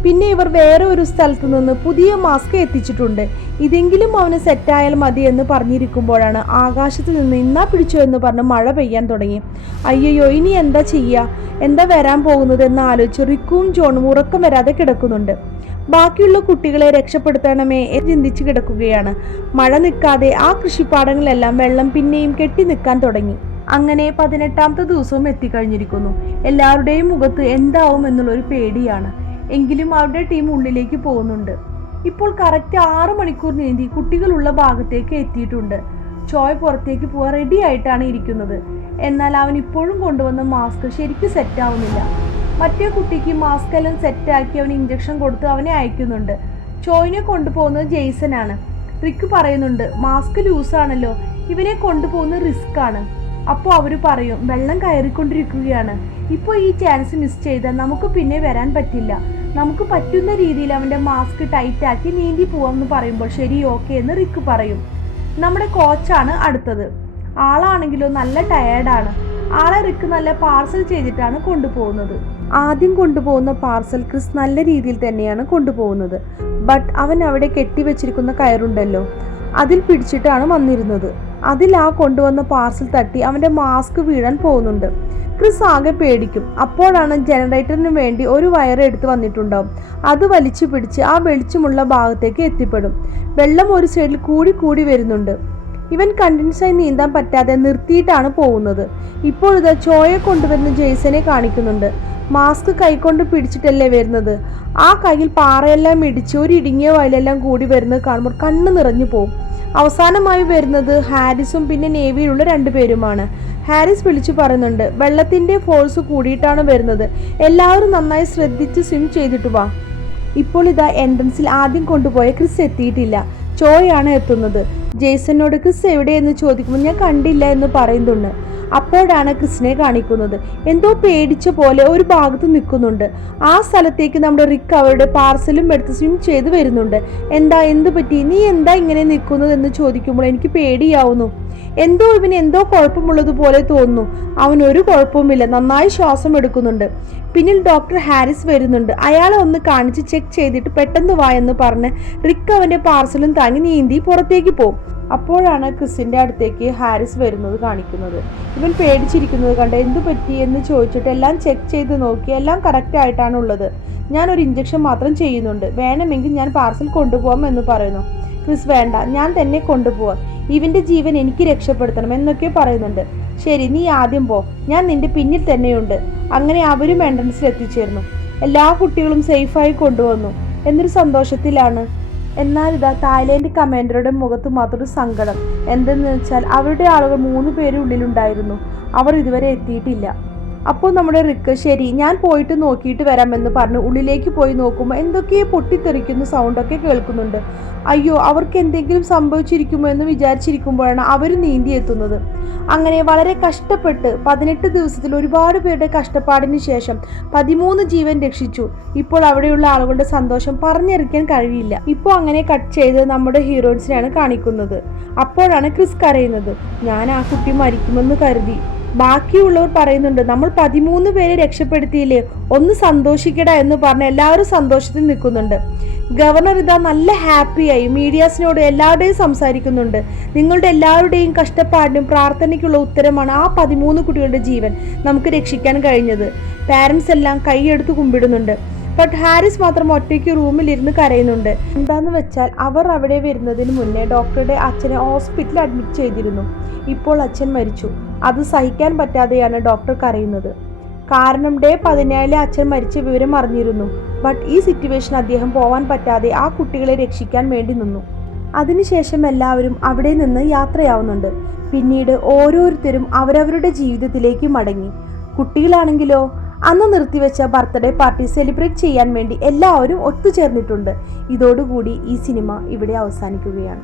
പിന്നെ ഇവർ വേറെ ഒരു സ്ഥലത്ത് നിന്ന് പുതിയ മാസ്ക് എത്തിച്ചിട്ടുണ്ട്. ഇതെങ്കിലും അവന് സെറ്റായാൽ മതി എന്ന് പറഞ്ഞിരിക്കുമ്പോഴാണ് ആകാശത്ത് നിന്ന് ഇന്നാ പിടിച്ചോ എന്ന് പറഞ്ഞ് മഴ പെയ്യാൻ തുടങ്ങി. അയ്യോ, ഇനി എന്താ ചെയ്യുക, എന്താ വരാൻ പോകുന്നത് എന്ന് ആലോചിച്ച് റിക്കുവും ജോണും ഉറക്കം വരാതെ കിടക്കുന്നുണ്ട്. ബാക്കിയുള്ള കുട്ടികളെ രക്ഷപ്പെടുത്തണമേ എന്ന് ചിന്തിച്ച് കിടക്കുകയാണ്. മഴ നിൽക്കാതെ ആ കൃഷിപ്പാടങ്ങളെല്ലാം വെള്ളം പിന്നെയും കെട്ടി നിൽക്കാൻ തുടങ്ങി. അങ്ങനെ 18ാമത്തെ ദിവസവും എത്തിക്കഴിഞ്ഞിരിക്കുന്നു. എല്ലാവരുടെയും മുഖത്ത് എന്താവും എന്നുള്ളൊരു പേടിയാണ്. എങ്കിലും അവരുടെ ടീം ഉള്ളിലേക്ക് പോകുന്നുണ്ട്. ഇപ്പോൾ കറക്റ്റ് 6 മണിക്കൂർ നീന്തി കുട്ടികളുള്ള ഭാഗത്തേക്ക് എത്തിയിട്ടുണ്ട്. ചോയ് പുറത്തേക്ക് പോകാൻ റെഡി ആയിട്ടാണ് ഇരിക്കുന്നത്. എന്നാൽ അവൻ ഇപ്പോഴും കൊണ്ടുവന്ന മാസ്ക് ശരിക്കും സെറ്റാവുന്നില്ല. മറ്റേ കുട്ടിക്ക് മാസ്ക് എല്ലാം സെറ്റാക്കി അവന് ഇഞ്ചക്ഷൻ കൊടുത്ത് അവനെ അയക്കുന്നുണ്ട്. ചോയിനെ കൊണ്ടുപോകുന്നത് ജെയ്സനാണ്. റിക്ക് പറയുന്നുണ്ട്, മാസ്ക് ലൂസാണല്ലോ, ഇവനെ കൊണ്ടുപോകുന്നത് റിസ്ക് ആണ്. അപ്പോൾ അവർ പറയും, വെള്ളം കയറിക്കൊണ്ടിരിക്കുകയാണ്, ഇപ്പോൾ ഈ ചാൻസ് മിസ് ചെയ്താൽ നമുക്ക് പിന്നെ വരാൻ പറ്റില്ല, നമുക്ക് പറ്റുന്ന രീതിയിൽ അവൻ്റെ മാസ്ക് ടൈറ്റാക്കി നീന്തി പോവാമെന്ന് പറയുമ്പോൾ ശരി ഓക്കെ എന്ന് റിക്ക് പറയും. നമ്മുടെ കോച്ചാണ് അടുത്തത്. ആളാണെങ്കിലോ നല്ല ടയേർഡാണ്. ആളെ റിക്ക് നല്ല പാർസൽ ചെയ്തിട്ടാണ് കൊണ്ടുപോകുന്നത്. ആദ്യം കൊണ്ടുപോകുന്ന പാർസൽ ക്രിസ് നല്ല രീതിയിൽ തന്നെയാണ് കൊണ്ടുപോകുന്നത്. ബട്ട് അവൻ അവിടെ കെട്ടിവെച്ചിരിക്കുന്ന കയറുണ്ടല്ലോ, അതിൽ പിടിച്ചിട്ടാണ് വന്നിരുന്നത്. അതിൽ ആ കൊണ്ടുവന്ന പാർസൽ തട്ടി അവൻ്റെ മാസ്ക് വീഴാൻ പോകുന്നുണ്ട്. ക്രിസ് ആകെ പേടിക്കും. അപ്പോഴാണ് ജനറേറ്ററിന് വേണ്ടി ഒരു വയർ എടുത്ത് വന്നിട്ടുണ്ടാവും. അത് വലിച്ചു പിടിച്ച് ആ വെളിച്ചമുള്ള ഭാഗത്തേക്ക് എത്തിപ്പെടും. വെള്ളം ഒരു സൈഡിൽ കൂടി കൂടി വരുന്നുണ്ട്. ഇവൻ കണ്ടിന്യൂസായി നീന്താൻ പറ്റാതെ നിർത്തിയിട്ടാണ് പോകുന്നത്. ഇപ്പോൾ ഇത് ചോയെ കൊണ്ടുവരുന്ന ജെയ്സനെ കാണിക്കുന്നുണ്ട്. മാസ്ക് കൈകൊണ്ട് പിടിച്ചിട്ടല്ലേ വരുന്നത്. ആ കയ്യിൽ പാറയെല്ലാം ഇടിച്ച് ഒരു ഇടുങ്ങിയ വയലെല്ലാം കൂടി വരുന്നത് കാണുമ്പോൾ കണ്ണ് നിറഞ്ഞു പോകും. അവസാനമായി വരുന്നത് ഹാരിസും പിന്നെ നേവിയിലുള്ള 2 പേരുമാണ്. ഹാരിസ് വിളിച്ചു പറയുന്നുണ്ട്, വെള്ളത്തിൻ്റെ ഫോഴ്സ് കൂടിയിട്ടാണ് വരുന്നത്, എല്ലാവരും നന്നായി ശ്രദ്ധിച്ച് സ്വിം ചെയ്തിട്ട് വാ. ഇപ്പോൾ ഇതാ എൻട്രൻസിൽ ആദ്യം കൊണ്ടുപോയ ക്രിസ് എത്തിയിട്ടില്ല. ചോയാണ് എത്തുന്നത്. ജെയ്സനോട് ക്രിസ് എവിടെയെന്ന് ചോദിക്കുമ്പോൾ ഞാൻ കണ്ടില്ല എന്ന് പറയുന്നുണ്ട്. അപ്പോഴാണ് ക്രിസിനെ കാണിക്കുന്നത്. എന്തോ പേടിച്ച പോലെ ഒരു ഭാഗത്ത് നിൽക്കുന്നുണ്ട്. ആ സ്ഥലത്തേക്ക് നമ്മുടെ റിക്ക് അവരുടെ പാർസലും എടുത്ത് സ്വിം ചെയ്ത് വരുന്നുണ്ട്. എന്ത് പറ്റി, നീ എന്താ ഇങ്ങനെ നിൽക്കുന്നത് എന്ന് ചോദിക്കുമ്പോൾ എനിക്ക് പേടിയാവുന്നു. ഇവന് കുഴപ്പമുള്ളതുപോലെ തോന്നുന്നു. അവനൊരു കുഴപ്പവുമില്ല, നന്നായി ശ്വാസം എടുക്കുന്നുണ്ട്. പിന്നിൽ ഡോക്ടർ ഹാരിസ് വരുന്നുണ്ട്. അയാളെ ഒന്ന് കാണിച്ച് ചെക്ക് ചെയ്തിട്ട് പെട്ടെന്ന് വാ എന്ന് പറഞ്ഞ് റിക്ക് അവൻ്റെ പാർസലും താങ്ങി നീന്തി പുറത്തേക്ക് പോകും. അപ്പോഴാണ് ക്രിസിൻ്റെ അടുത്തേക്ക് ഹാരിസ് വരുന്നത് കാണിക്കുന്നത്. ഇവൻ പേടിച്ചിരിക്കുന്നത് കണ്ട് എന്തു പറ്റി എന്ന് ചോദിച്ചിട്ട് എല്ലാം ചെക്ക് ചെയ്ത് നോക്കി, എല്ലാം കറക്റ്റ് ആയിട്ടാണ് ഉള്ളത്. ഞാനൊരു ഇഞ്ചക്ഷൻ മാത്രം ചെയ്യുന്നുണ്ട്, വേണമെങ്കിൽ ഞാൻ പാർസൽ കൊണ്ടുപോകാം എന്ന് പറയുന്നു. ക്രിസ് വേണ്ട, ഞാൻ തന്നെ കൊണ്ടുപോവാം, ഇവൻ്റെ ജീവൻ എനിക്ക് രക്ഷപ്പെടുത്തണം എന്നൊക്കെ പറയുന്നുണ്ട്. ശരി, നീ ആദ്യം പോ, ഞാൻ നിന്റെ പിന്നിൽ തന്നെയുണ്ട്. അങ്ങനെ അവരും എൻട്രൻസിൽ എത്തിച്ചേർന്നു. എല്ലാ കുട്ടികളും സേഫായി കൊണ്ടുവന്നു എന്നൊരു സന്തോഷത്തിലാണ്. എന്നാൽ ഇതാ തായ്ലൻഡ് കമാൻഡറുടെ മുഖത്ത് മാത്രം സങ്കടം. എന്തെന്ന് വെച്ചാൽ അവരുടെ ആളുകൾ 3 പേര് ഉള്ളിലുണ്ടായിരുന്നു. അവർ ഇതുവരെ എത്തിയിട്ടില്ല. അപ്പോൾ നമ്മുടെ റിക്ക് ശരി ഞാൻ പോയിട്ട് നോക്കിയിട്ട് വരാമെന്ന് പറഞ്ഞ് ഉള്ളിലേക്ക് പോയി നോക്കുമ്പോൾ എന്തൊക്കെയോ പൊട്ടിത്തെറിക്കുന്ന സൗണ്ടൊക്കെ കേൾക്കുന്നുണ്ട്. അയ്യോ, അവർക്ക് എന്തെങ്കിലും സംഭവിച്ചിരിക്കുമോ എന്ന് വിചാരിച്ചിരിക്കുമ്പോഴാണ് അവർ നീന്തി എത്തുന്നത്. അങ്ങനെ വളരെ കഷ്ടപ്പെട്ട് 18 ദിവസത്തിൽ ഒരുപാട് പേരുടെ കഷ്ടപ്പാടിന് ശേഷം 13 ജീവൻ രക്ഷിച്ചു. ഇപ്പോൾ അവിടെയുള്ള ആളുകളുടെ സന്തോഷം പറഞ്ഞറിയിക്കാൻ കഴിയില്ല. ഇപ്പോൾ അങ്ങനെ കട്ട് ചെയ്ത് നമ്മുടെ ഹീറോയിൻസിനെയാണ് കാണിക്കുന്നത്. അപ്പോഴാണ് ക്രിസ് കരയുന്നത്. ഞാൻ ആ കുട്ടി മരിക്കുമെന്ന് കരുതി. ബാക്കിയുള്ളവർ പറയുന്നുണ്ട്, നമ്മൾ 13 പേരെ രക്ഷപ്പെടുത്തിയില്ലേ, ഒന്ന് സന്തോഷിക്കട എന്ന് പറഞ്ഞ് എല്ലാവരും സന്തോഷത്തിൽ നിൽക്കുന്നുണ്ട്. ഗവർണർ ഇതാ നല്ല ഹാപ്പിയായി മീഡിയാസിനോട് എല്ലാവരുടെയും സംസാരിക്കുന്നുണ്ട്. നിങ്ങളുടെ എല്ലാവരുടെയും കഷ്ടപ്പാടിനും പ്രാർത്ഥനയ്ക്കുള്ള ഉത്തരമാണ് ആ 13 കുട്ടികളുടെ ജീവൻ നമുക്ക് രക്ഷിക്കാൻ കഴിഞ്ഞത്. പാരൻസ് എല്ലാം കൈയെടുത്ത് കുമ്പിടുന്നുണ്ട്. ബട്ട് ഹാരിസ് മാത്രം ഒറ്റയ്ക്ക് റൂമിലിരുന്ന് കരയുന്നുണ്ട്. എന്താന്ന് വെച്ചാൽ അവർ അവിടെ വരുന്നതിന് മുന്നേ ഡോക്ടറുടെ അച്ഛനെ ഹോസ്പിറ്റലിൽ അഡ്മിറ്റ് ചെയ്തിരുന്നു. ഇപ്പോൾ അച്ഛൻ മരിച്ചു. അത് സഹിക്കാൻ പറ്റാതെയാണ് ഡോക്ടർ കരയുന്നത്. കാരണം ഡേ 14 അച്ഛൻ മരിച്ച വിവരം അറിഞ്ഞിരുന്നു. ബട്ട് ഈ സിറ്റുവേഷൻ അദ്ദേഹം പോവാൻ പറ്റാതെ ആ കുട്ടികളെ രക്ഷിക്കാൻ വേണ്ടി നിന്നു. അതിനുശേഷം എല്ലാവരും അവിടെ നിന്ന് യാത്രയാവുന്നുണ്ട്. പിന്നീട് ഓരോരുത്തരും അവരവരുടെ ജീവിതത്തിലേക്ക് മടങ്ങി. കുട്ടികളാണെങ്കിലോ അന്ന് നിർത്തിവെച്ച ബർത്ത്ഡേ പാർട്ടി സെലിബ്രേറ്റ് ചെയ്യാൻ വേണ്ടി എല്ലാവരും ഒത്തുചേർന്നിട്ടുണ്ട്. ഇതോടുകൂടി ഈ സിനിമ ഇവിടെ അവസാനിക്കുകയാണ്.